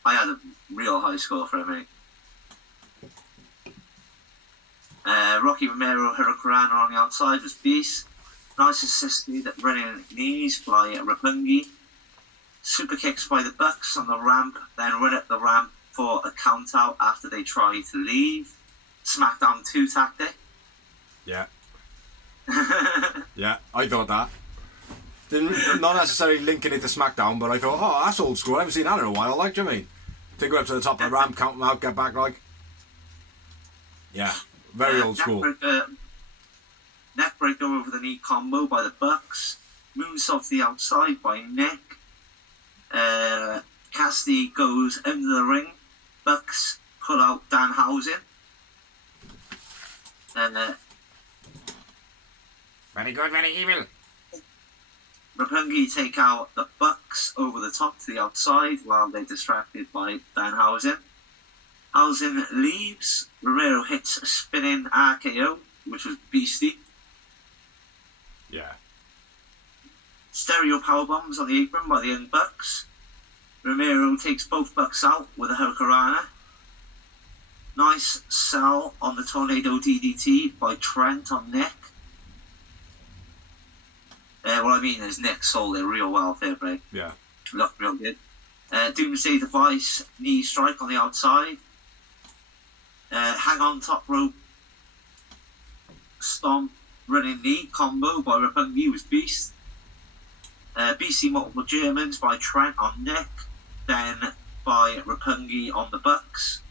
I had a real high score for it, mate. Rocky Romero, Hurricanrana on the outside was beast. Nice assisted running knees by Roppongi. Super kicks by the Bucks on the ramp, then run up the ramp for a count out after they try to leave. SmackDown 2 tactic. Yeah. Yeah, I thought that. Not necessarily linking it to SmackDown, but I thought, oh, that's old school. I haven't seen that in a while. Like, do you know what I mean? Take it up to the top of the ramp, count them out, get back, like. Yeah, very old school. Neckbreaker over the knee combo by the Bucks. Moonsault to the outside by Nick. Cassidy goes under the ring. Bucks pull out Danhausen. Very good, very evil. Roppongi take out the Bucks over the top to the outside while they're distracted by Danhausen. Hausen leaves. Romero hits a spinning RKO, which was beastie. Yeah. Stereo powerbombs on the apron by the Young Bucks. Romero takes both Bucks out with a Hurricanrana. Nice sell on the Tornado DDT by Trent on Nick. What I mean is Nick sold it real well, fair play. Yeah. Looked real good. Doomsday Device, knee strike on the outside. Hang on top rope. Stomp, running knee combo by Roppongi was beast. BC multiple Germans by Trent on Nick. Then by Roppongi on the Bucks.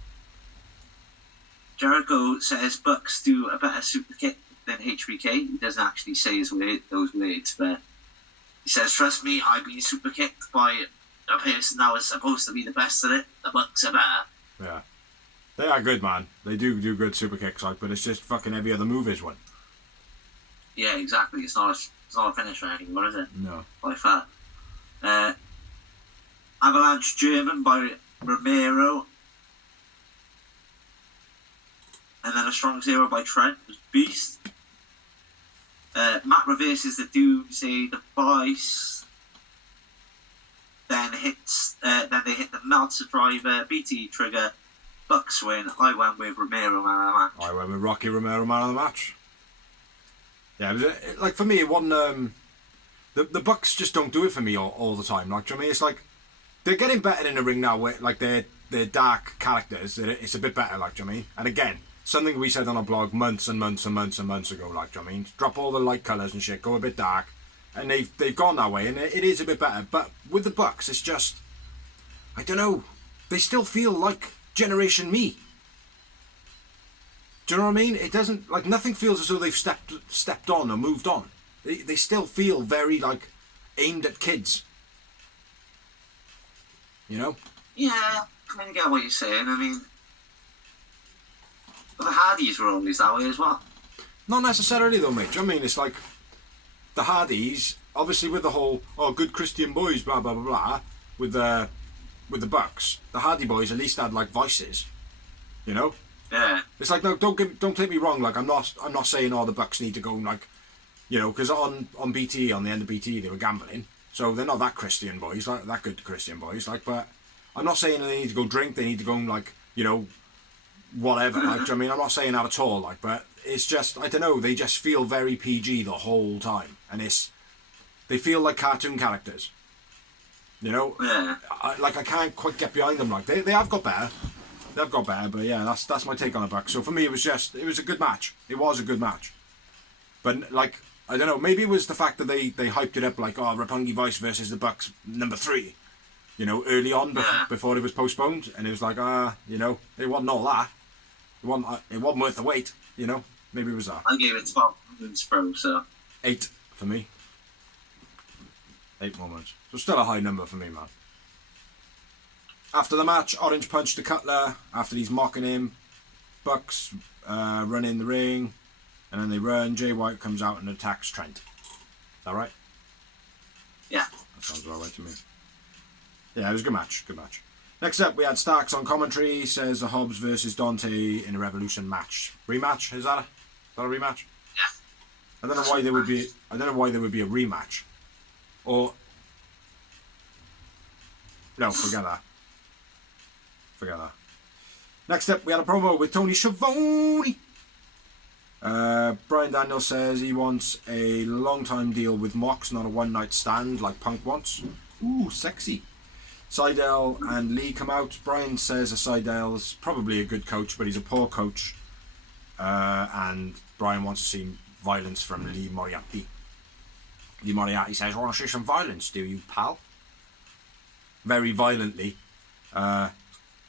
Jericho says Bucks do a better super kick than HBK. He doesn't actually say those words, but he says, trust me, I've been super kicked by a person that was supposed to be the best at it. The Bucks are better. Yeah. They are good, man. They do good super kicks, like, but it's just fucking every other move is one. Yeah, exactly. It's not a finisher anymore, is it? No. By far. Avalanche German by Romero. And then a strong zero by Trent was beast. Matt reverses the Doomsday Device. Then they hit the Meltzer Driver, BT Trigger, Bucks win. I went with Romero man of the match. I went with Rocky Romero man of the match. Yeah, like for me, it wasn't. The Bucks just don't do it for me all the time. Like, do you know what I mean? It's like they're getting better in the ring now. Where like they're dark characters. It's a bit better. Like, do you know what I mean? And again, something we said on our blog months and months and months and months ago. Like, do you know what I mean? Drop all the light colours and shit. Go a bit dark, and they've gone that way, and it is a bit better. But with the Bucks, it's just I don't know. They still feel like Generation Me. Do you know what I mean? It doesn't, like, nothing feels as though they've stepped on or moved on. They still feel very, like, aimed at kids. You know? Yeah, I kind of get what you're saying. I mean, but the Hardys were always that way as well. Not necessarily, though, mate. Do you know what I mean? It's like, the Hardys, obviously with the whole, good Christian boys, blah, blah, blah, blah, with the Bucks, the Hardy boys at least had, like, voices. You know? Yeah. It's like, no, don't take me wrong. Like, I'm not saying the Bucks need to go, like, you know, because on BT, on the end of BT, they were gambling, so they're not that Christian boys, like that good Christian boys. Like, but I'm not saying they need to go drink. They need to go and, like, you know, whatever. Like, I mean, I'm not saying that at all. Like, but it's just, I don't know. They just feel very PG the whole time, and they feel like cartoon characters. You know, Yeah. I can't quite get behind them. Like they have got better. They've got better, but yeah, that's my take on it, Buck. So for me, it was a good match. It was a good match. But like, I don't know, maybe it was the fact that they hyped it up like, oh, Roppongi Vice versus the Bucks number 3. You know, early on before it was postponed, and it was like, you know, it wasn't all that. It wasn't worth the wait. You know, maybe it was that. I gave it 12 moments, bro. So 8 for me. 8 moments. So still a high number for me, man. After the match, Orange punched the Cutler after he's mocking him. Bucks run in the ring, and then they run. Jay White comes out and attacks Trent. Is that right? Yeah. That sounds about right to me. Yeah, it was a good match. Good match. Next up, we had Starks on commentary. Says the Hobbs versus Dante in a Revolution match. Rematch? Is that a rematch? Yeah. I don't know why there would be. I don't know why there would be a rematch. Or no, forget that. Forget that. Next up, we had a promo with Tony Schiavone. Brian Daniels says he wants a long-time deal with Mox, not a one-night stand like Punk wants. Ooh, sexy. Seidel and Lee come out. Brian says Seidel's probably a good coach, but he's a poor coach. And Brian wants to see violence from Lee Moriarty. Lee Moriarty says, I want to see some violence, do you, pal? Very violently.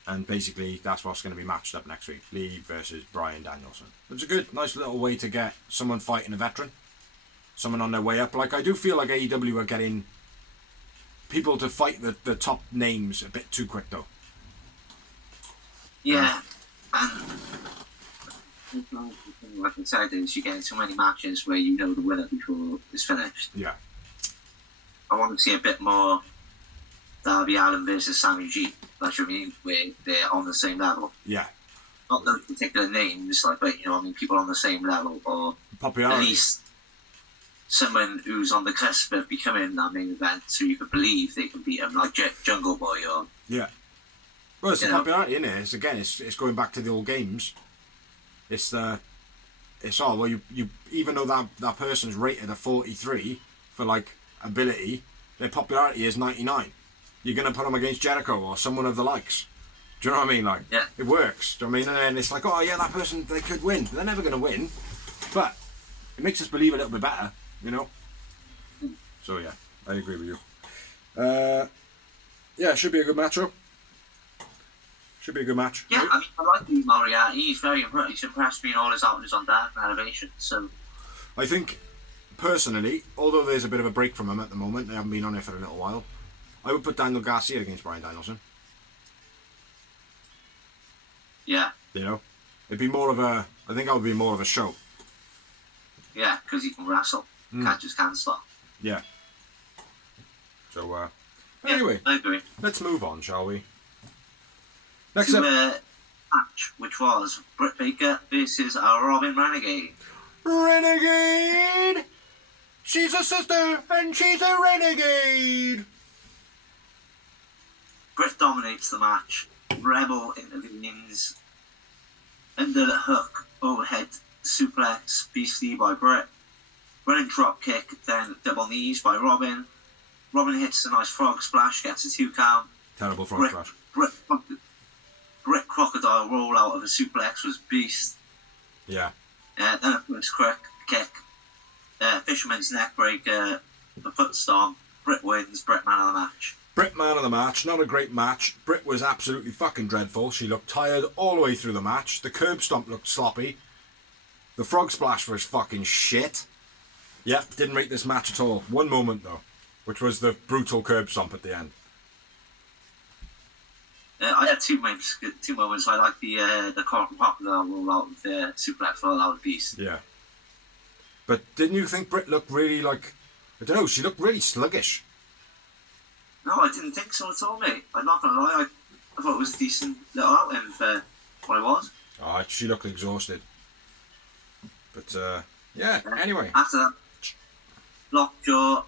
And basically, that's what's going to be matched up next week. Lee versus Brian Danielson. It's a good, nice little way to get someone fighting a veteran. Someone on their way up. Like, I do feel like AEW are getting people to fight the top names a bit too quick, though. Yeah. And like I said, is you're getting so many matches where you know the winner before it's finished. Yeah. I want to see a bit more Darby Allin versus Sammy G. That's what I mean, where they're on the same level. Yeah. Not those particular names, like, but, you know, I mean, people on the same level, or Popularity. at least someone who's on the cusp of becoming that main event, so you could believe they can beat him, like Jungle Boy or. Yeah. Well, it's the popularity, isn't it? It's going back to the old games. It's all, well, you even though that person's rated a 43 for like ability, their popularity is 99. You're going to put them against Jericho or someone of the likes. Do you know what I mean? Like, yeah. It works. Do you know what I mean? And then it's like, oh yeah, that person, they could win. They're never going to win, but it makes us believe a little bit better, you know? So yeah, I agree with you. Yeah, should be a good match, though. Should be a good match. Yeah, I mean, I like Lee Moriarty. He's he's impressed me in all his outings on Dark and Elevation. So I think, personally, although there's a bit of a break from him at the moment, they haven't been on it for a little while, I would put Daniel Garcia against Brian Danielson. Yeah. You know? I think that would be more of a show. Yeah, because he can wrestle. Catches can't stop. Yeah. So, anyway, I agree. Let's move on, shall we? Next up. Match, which was Britt Baker versus Robin Renegade. Renegade! She's a sister and she's a renegade! Britt dominates the match. Rebel intervenes. Under the hook, overhead suplex, Beastie by Britt. Running drop kick, then double knees by Robin. Robin hits a nice frog splash, gets a 2 count. Terrible frog splash. Britt crocodile roll out of a suplex was beast. Yeah. Then a first kick. Fisherman's neck breaker, a foot stomp. Britt wins. Britt man of the match. Britt man of the match. Not a great match. Britt was absolutely fucking dreadful. She looked tired all the way through the match. The curb stomp looked sloppy. The frog splash was fucking shit. Yep, didn't rate this match at all. One moment though, which was the brutal curb stomp at the end. I had two moments. I like the crocodile roll out with the suplex roll out of beast. Yeah. But didn't you think Britt looked really like, I don't know, she looked really sluggish. No, I didn't think so at all, mate. I'm not gonna lie. I thought it was a decent little outing for what it was. Oh, she looked exhausted. But yeah. Anyway. After that, lockjaw,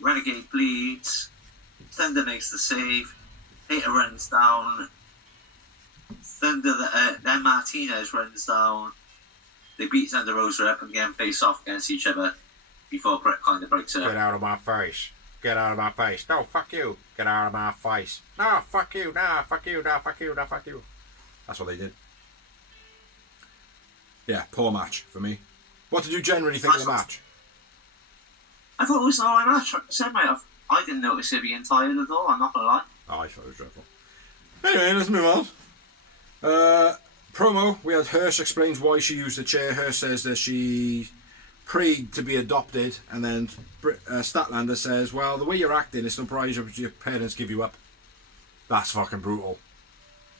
Renegade bleeds, Thunder makes the save, Hater runs down, Then Martinez runs down. They beat Thunder Rosa up and again face off against each other before Brett kind of breaks up. Get out of my face. Get out of my face. No, fuck you. Get out of my face. No, fuck you. No, fuck you. No, fuck you. No, fuck you. That's what they did. Yeah, poor match for me. What did you generally think of the match? I thought it was an alright match. I didn't notice it being tired at all, I'm not gonna lie. Oh, I thought it was dreadful. Anyway, let's move on. Promo, we had Hirsch explains why she used the chair. Hirsch says that she prayed to be adopted, and then Statlander says, well, the way you're acting, it's no surprise your parents give you up. That's fucking brutal.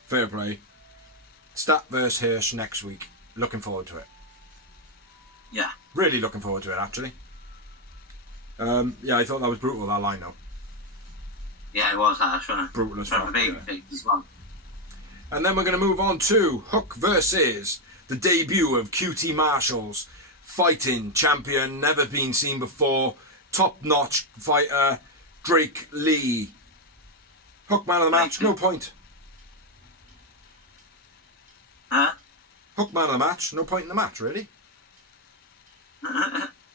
Fair play. Stat versus Hirsch next week. Looking forward to it. Yeah. Really looking forward to it, actually. Yeah, I thought that was brutal, that line, though. Yeah, it was harsh, wasn't it? Brutal as fuck. Big as well. And then we're going to move on to Hook versus the debut of QT Marshall's fighting champion, never been seen before, top-notch fighter, Drake Lee. Hook man of the match, no point. Huh? Hook man of the match, no point in the match, really.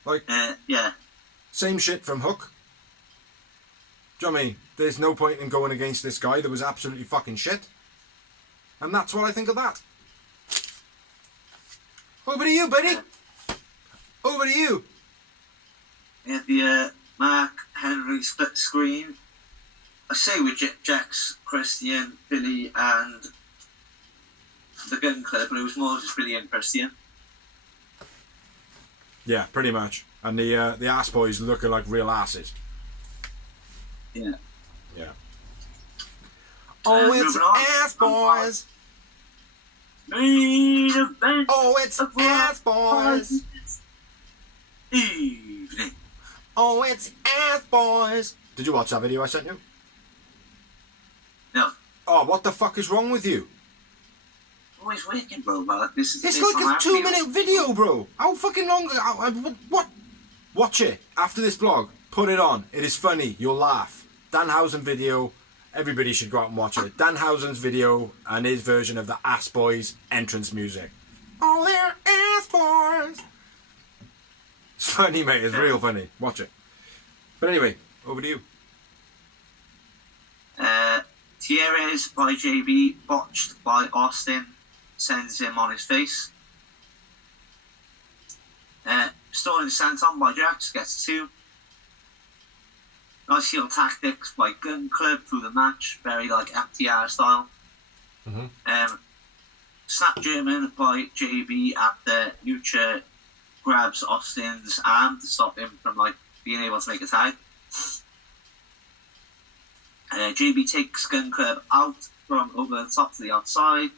Like, yeah. Same shit from Hook. Do you know what I mean? There's no point in going against this guy that was absolutely fucking shit. And that's what I think of that. Over to you, buddy. Over to you. We had the Mark Henry split screen. I say with Jax, Christian, Billy, and the Gun Club, but it was more just Billy and Christian. Yeah, pretty much. And the ass boys looking like real asses. Yeah. Yeah. Oh, it's ass boys. Main event. Oh, it's ass boys. Evening. Oh, it's ass boys. Did you watch that video I sent you? No. Oh, what the fuck is wrong with you? Always working, bro. But it's like a 2-minute video, bro. How fucking long? What? Watch it after this vlog. Put it on. It is funny. You'll laugh. Danhausen video. Everybody should go out and watch it. Danhausen's video and his version of the Ass Boys entrance music. Oh, they're Ass Boys. It's funny, mate. It's real funny. Watch it. But anyway, over to you. TRWS by JB, botched by Austin, sends him on his face. Stolen Santon by Jax, gets 2. Nice heel tactics by Gun Club through the match, very like FTR style. Mm-hmm. Snap German by JB after Lucha grabs Austin's arm to stop him from like being able to make a tag. JB takes Gun Club out from over the top to the outside.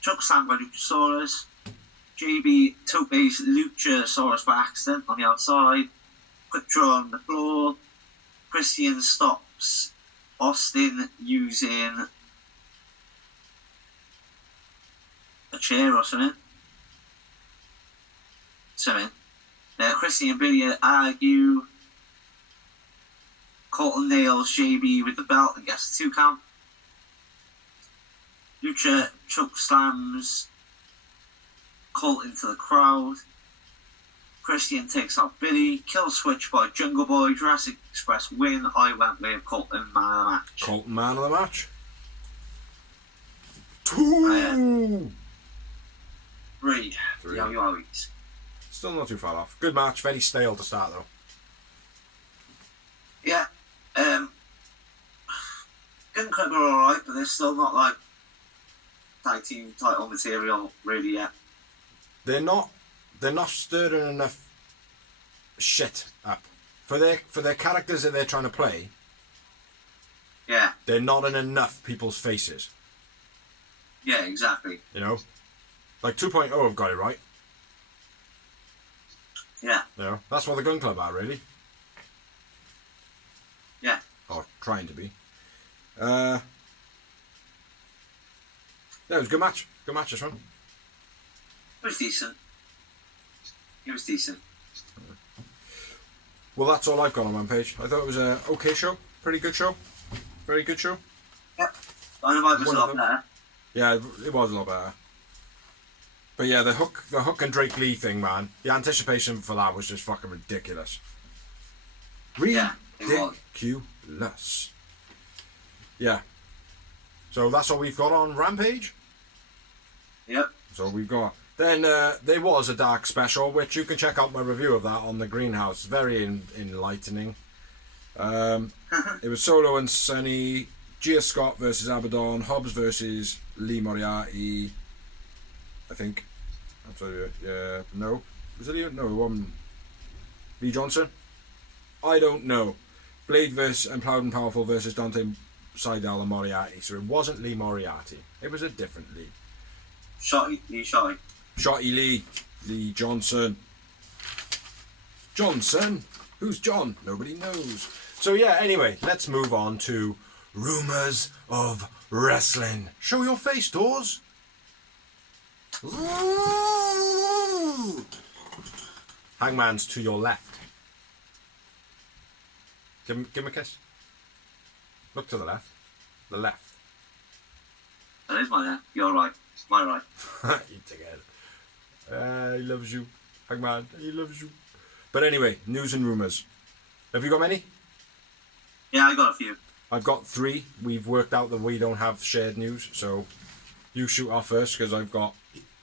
Choke slam by Luchasaurus. JB topes Luchasaurus by accident on the outside. Quick draw on the floor. Christian stops Austin using a chair or something. Christian and Billy argue. Colton nails JB with the belt and gets a 2 count. Lucha choke slams Colt into the crowd. Christian takes out Billy. Kill switch by Jungle Boy. Jurassic Express win. I went with Colton man of the match. Colton man of the match. 2. 3. Yeah, you are. Still not too far off. Good match. Very stale to start though. Yeah. Gun Club are alright, but they're still not like tag team title material really yet. They're not stirring enough shit up for their characters that they're trying to play. Yeah. They're not in enough people's faces. Yeah, exactly. You know? Like 2.0 have got it right. Yeah. You know? That's what the Gun Club are, really. Yeah. Or trying to be. Yeah, it was a good match. Good match, this one. It was decent. It was decent. Well, that's all I've got on my page. I thought it was a okay show. Pretty good show. Very good show. Yep. Dynamite was One a of lot them. better. Yeah, it was a lot better. But yeah, the Hook and Drake Lee thing, man. The anticipation for that was just fucking ridiculous. Ridiculous. Yeah. So that's all we've got on Rampage. Yep. So we've got. Then there was a dark special, which you can check out my review of that on the Greenhouse. Very enlightening. It was Solo and Sonny, Gia Scott versus Abaddon, Hobbs versus Lee Moriarty. I think. I'm sorry. Yeah. No. Was it Lee? No, it wasn't. Lee Johnson. I don't know. Blade versus and Proud and Powerful versus Dante Seidel and Moriarty. So it wasn't Lee Moriarty. It was a different Lee. Shotty. Shotty Lee. Lee Johnson. Johnson? Who's John? Nobody knows. So yeah, anyway, let's move on to Rumors of Wrestling. Show your face, Dawes. Ooh. Hangman's to your left. Give him a kiss. Look to the left. The left. That is my left. You're right. It's my right. You dickhead. He loves you. Hangman, he loves you. But anyway, news and rumours. Have you got many? Yeah, I got a few. I've got 3. We've worked out that we don't have shared news, so you shoot off first because I've got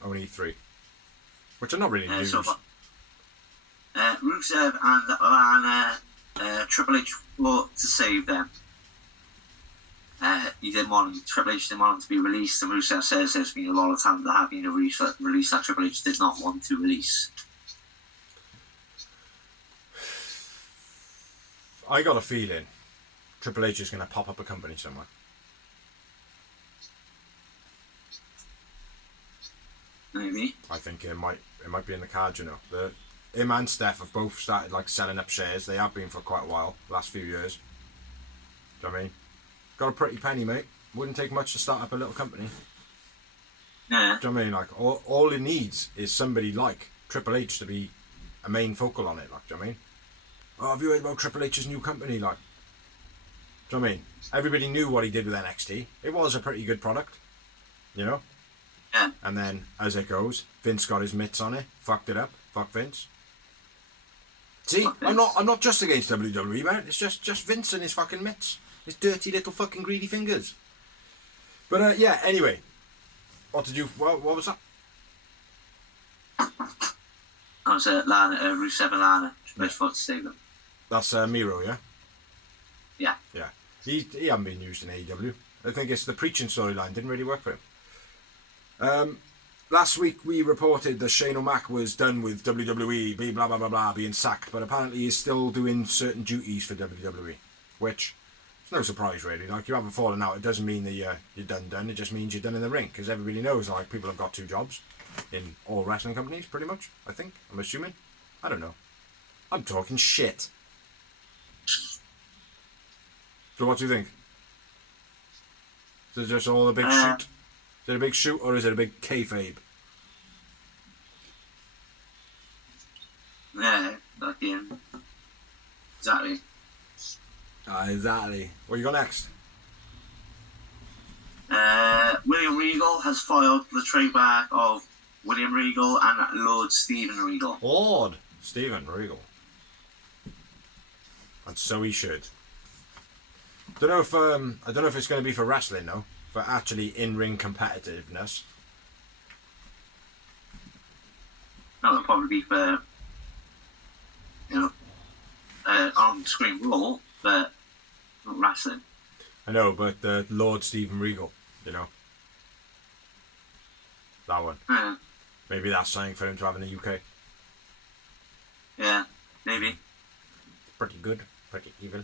only 3. Which are not really news. So Rusev and Lana, Triple H fought to save them. Triple H didn't want them to be released, and Rusev says there's been a lot of times that have been released that Triple H did not want to release. I got a feeling Triple H is going to pop up a company somewhere. Maybe. I think it might be in the cards, you know. Him and Steph have both started like selling up shares. They have been for quite a while, last few years. Do you know what I mean? Got a pretty penny, mate. Wouldn't take much to start up a little company. Yeah. Do you know what I mean? Like all it needs is somebody like Triple H to be a main focal on it. Like, do you know what I mean? Oh, have you heard about Triple H's new company? Like, do you know what I mean? Everybody knew what he did with NXT. It was a pretty good product, you know. Yeah. And then, as it goes, Vince got his mitts on it, fucked it up. Fuck Vince. See, I'm not just against WWE, man. It's just Vince and his fucking mitts, his dirty little fucking greedy fingers. But yeah. Anyway, what was that? I was Lana, Rusev and Lana. Best foot to save them. That's Miro, yeah. Yeah. Yeah. He hasn't been used in AEW. I think it's the preaching storyline didn't really work for him. Last week we reported that Shane O'Mac was done with WWE, blah blah blah blah, being sacked, but apparently he's still doing certain duties for WWE, which is no surprise really. Like, you haven't fallen out, it doesn't mean that you're done. It just means you're done in the ring, because everybody knows like people have got 2 jobs in all wrestling companies, pretty much. I think. I'm assuming. I don't know. I'm talking shit. So what do you think? Is it just all a big shoot? Is it a big shoot or is it a big kayfabe? Yeah, exactly. Exactly. What you got next? William Regal has filed the trademark of William Regal and Lord Stephen Regal. Lord Stephen Regal. And so he should. I don't know if it's going to be for wrestling though, for actually in-ring competitiveness. That would probably be for, on-screen role, but not wrestling. I know, but the Lord Stephen Regal, you know, that one. Yeah. Maybe that's something for him to have in the UK. Yeah, maybe. Pretty good, pretty evil.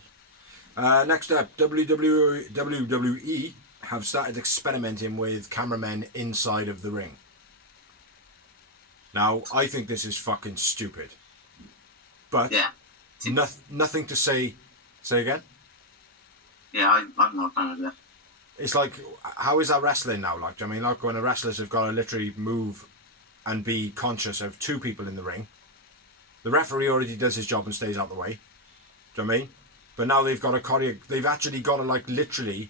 Next up, WWE have started experimenting with cameramen inside of the ring. Now, I think this is fucking stupid. But yeah. Nothing to say. Say again? Yeah, I'm not a fan of that. It's like, how is that wrestling now? Like, I mean, like when the wrestlers have got to literally move and be conscious of 2 people in the ring. The referee already does his job and stays out the way. Do you know what I mean? But now they've got to they've actually got to like literally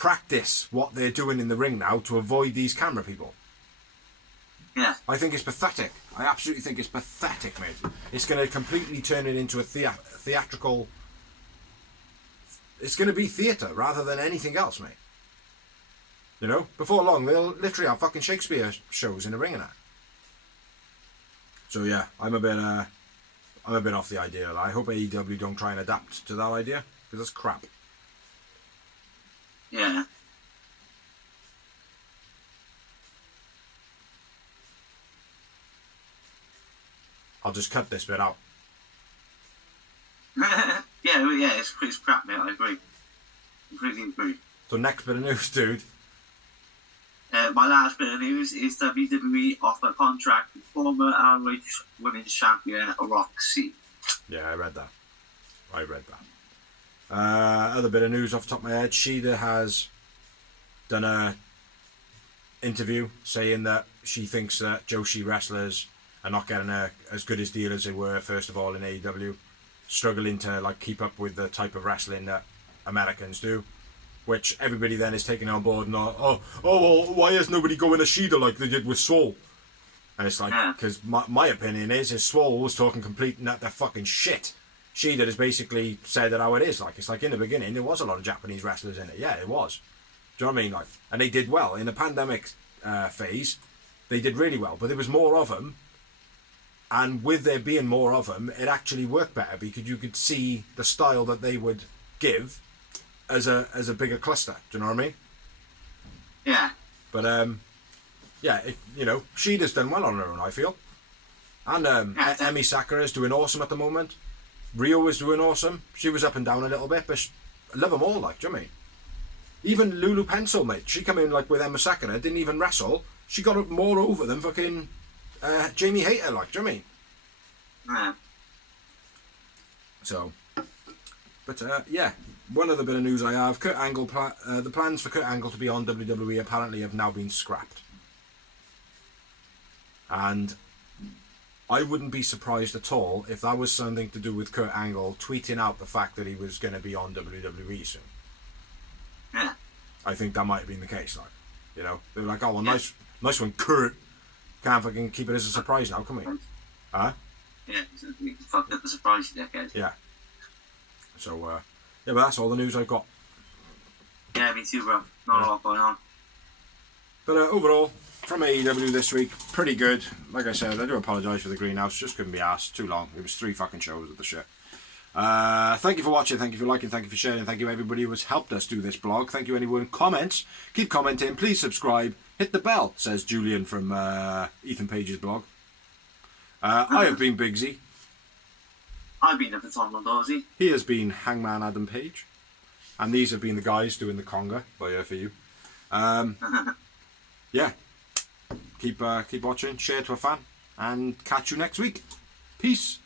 practice what they're doing in the ring now to avoid these camera people. Yeah. I think it's pathetic. I absolutely think it's pathetic, mate. It's going to completely turn it into a theatrical... It's going to be theatre rather than anything else, mate. You know? Before long, they'll literally have fucking Shakespeare shows in the ring and that. So yeah, I'm a bit off the idea. I hope AEW don't try and adapt to that idea, because that's crap. Yeah. I'll just cut this bit out. yeah, it's crap, mate. I agree. Completely agree. So next bit of news, dude. My last bit of news is WWE offer contract with former ROH Women's Champion Roxy. Yeah, I read that. Other bit of news off the top of my head. Shida has done a interview saying that she thinks that Joshi wrestlers are not getting as good as deal as they were, first of all, in AEW. Struggling to like keep up with the type of wrestling that Americans do. Which everybody then is taking on board and well, why is nobody going to Shida like they did with Swole? And it's like, because my opinion is Swole was talking complete and that they're fucking shit. Shida has basically said that how it is. Like, it's like in the beginning there was a lot of Japanese wrestlers in it. Yeah, it was. Do you know what I mean? Like, and they did well in the pandemic phase. They did really well, but there was more of them. And with there being more of them, it actually worked better because you could see the style that they would give as a bigger cluster. Do you know what I mean? Yeah. But yeah, Shida's done well on her own, I feel. And Emi Sakura's doing awesome at the moment. Rio is doing awesome. She was up and down a little bit, but I love them all, like, do you know what I mean? Even Lulu Pencil, mate. She come in like with Emma Sakura, didn't even wrestle. She got more over than fucking Jamie Hayter, like, do you know what I mean? Yeah. So, but yeah, one other bit of news I have: Kurt Angle, the plans for Kurt Angle to be on WWE apparently have now been scrapped, and I wouldn't be surprised at all if that was something to do with Kurt Angle tweeting out the fact that he was going to be on WWE soon. Yeah. I think that might have been the case. Like, they were like, "Oh well, nice one, Kurt. Can't fucking keep it as a surprise now, can we?" Huh? Yeah, you fucked up the surprise, you dickhead. Yeah. So, yeah, but that's all the news I've got. Yeah, me too, bro. Not a lot going on. But overall, from AEW this week, pretty good. Like I said, I do apologise for the greenhouse. Just couldn't be asked. Too long. It was 3 fucking shows of the shit. Thank you for watching. Thank you for liking. Thank you for sharing. Thank you everybody who has helped us do this blog. Thank you anyone who comments. Keep commenting. Please subscribe. Hit the bell, says Julian from Ethan Page's blog. I have been Big Z. I've been the Baton Dorsey. He has been Hangman Adam Page. And these have been the guys doing the conga by Here For You. Yeah. Keep watching, share to a fan, and catch you next week. Peace.